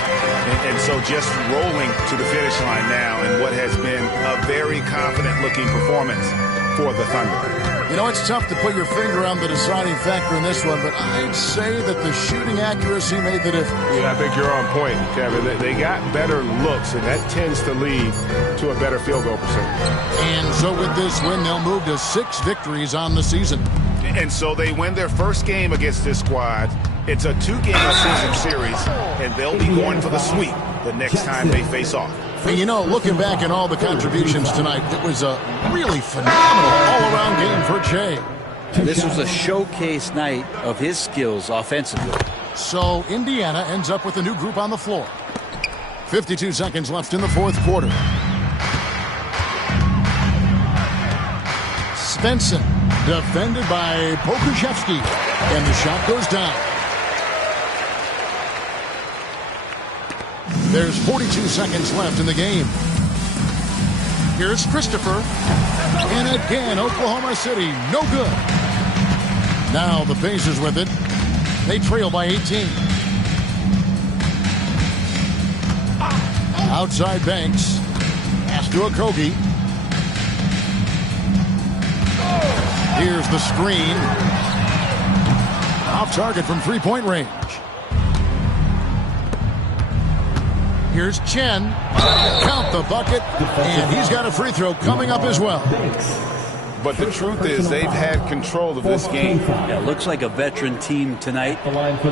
And so just rolling to the finish line now in what has been a very confident-looking performance for the Thunder. You know, it's tough to put your finger on the deciding factor in this one, but I'd say that the shooting accuracy made the difference. Yeah, I think you're on point, Kevin. They got better looks, and that tends to lead to a better field goal percentage. And so with this win, they'll move to 6 victories on the season. And so they win their first game against this squad. It's a 2-game season series, and they'll be going for the sweep the next time they face off. And you know, looking back at all the contributions tonight, it was a really phenomenal all-around game for Jay. This was a showcase night of his skills offensively. So Indiana ends up with a new group on the floor. 52 seconds left in the fourth quarter. Svensson, defended by Pokusevski, and the shot goes down. There's 42 seconds left in the game. Here's Christopher. And again, Oklahoma City, no good. Now the Pacers with it. They trail by 18. Outside Banks. Pass to Okogie. Here's the screen. Off target from three-point range. Here's Chen. Count the bucket. And he's got a free throw coming up as well. But the truth is they've had control of this game. Yeah, looks like a veteran team tonight.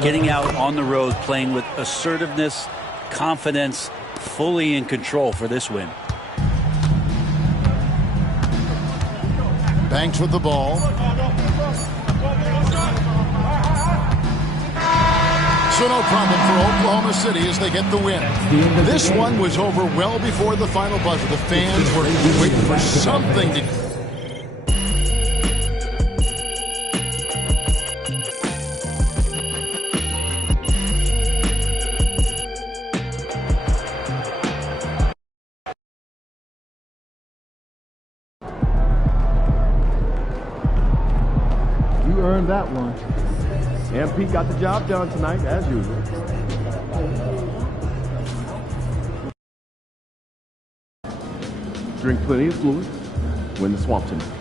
Getting out on the road, playing with assertiveness, confidence, fully in control for this win. Banks with the ball. So no problem for Oklahoma City as they get the win. This one was over well before the final buzzer. The fans were waiting for something to... You earned that one. MP got the job done tonight, as usual. Drink plenty of fluids. Win the swamp tonight.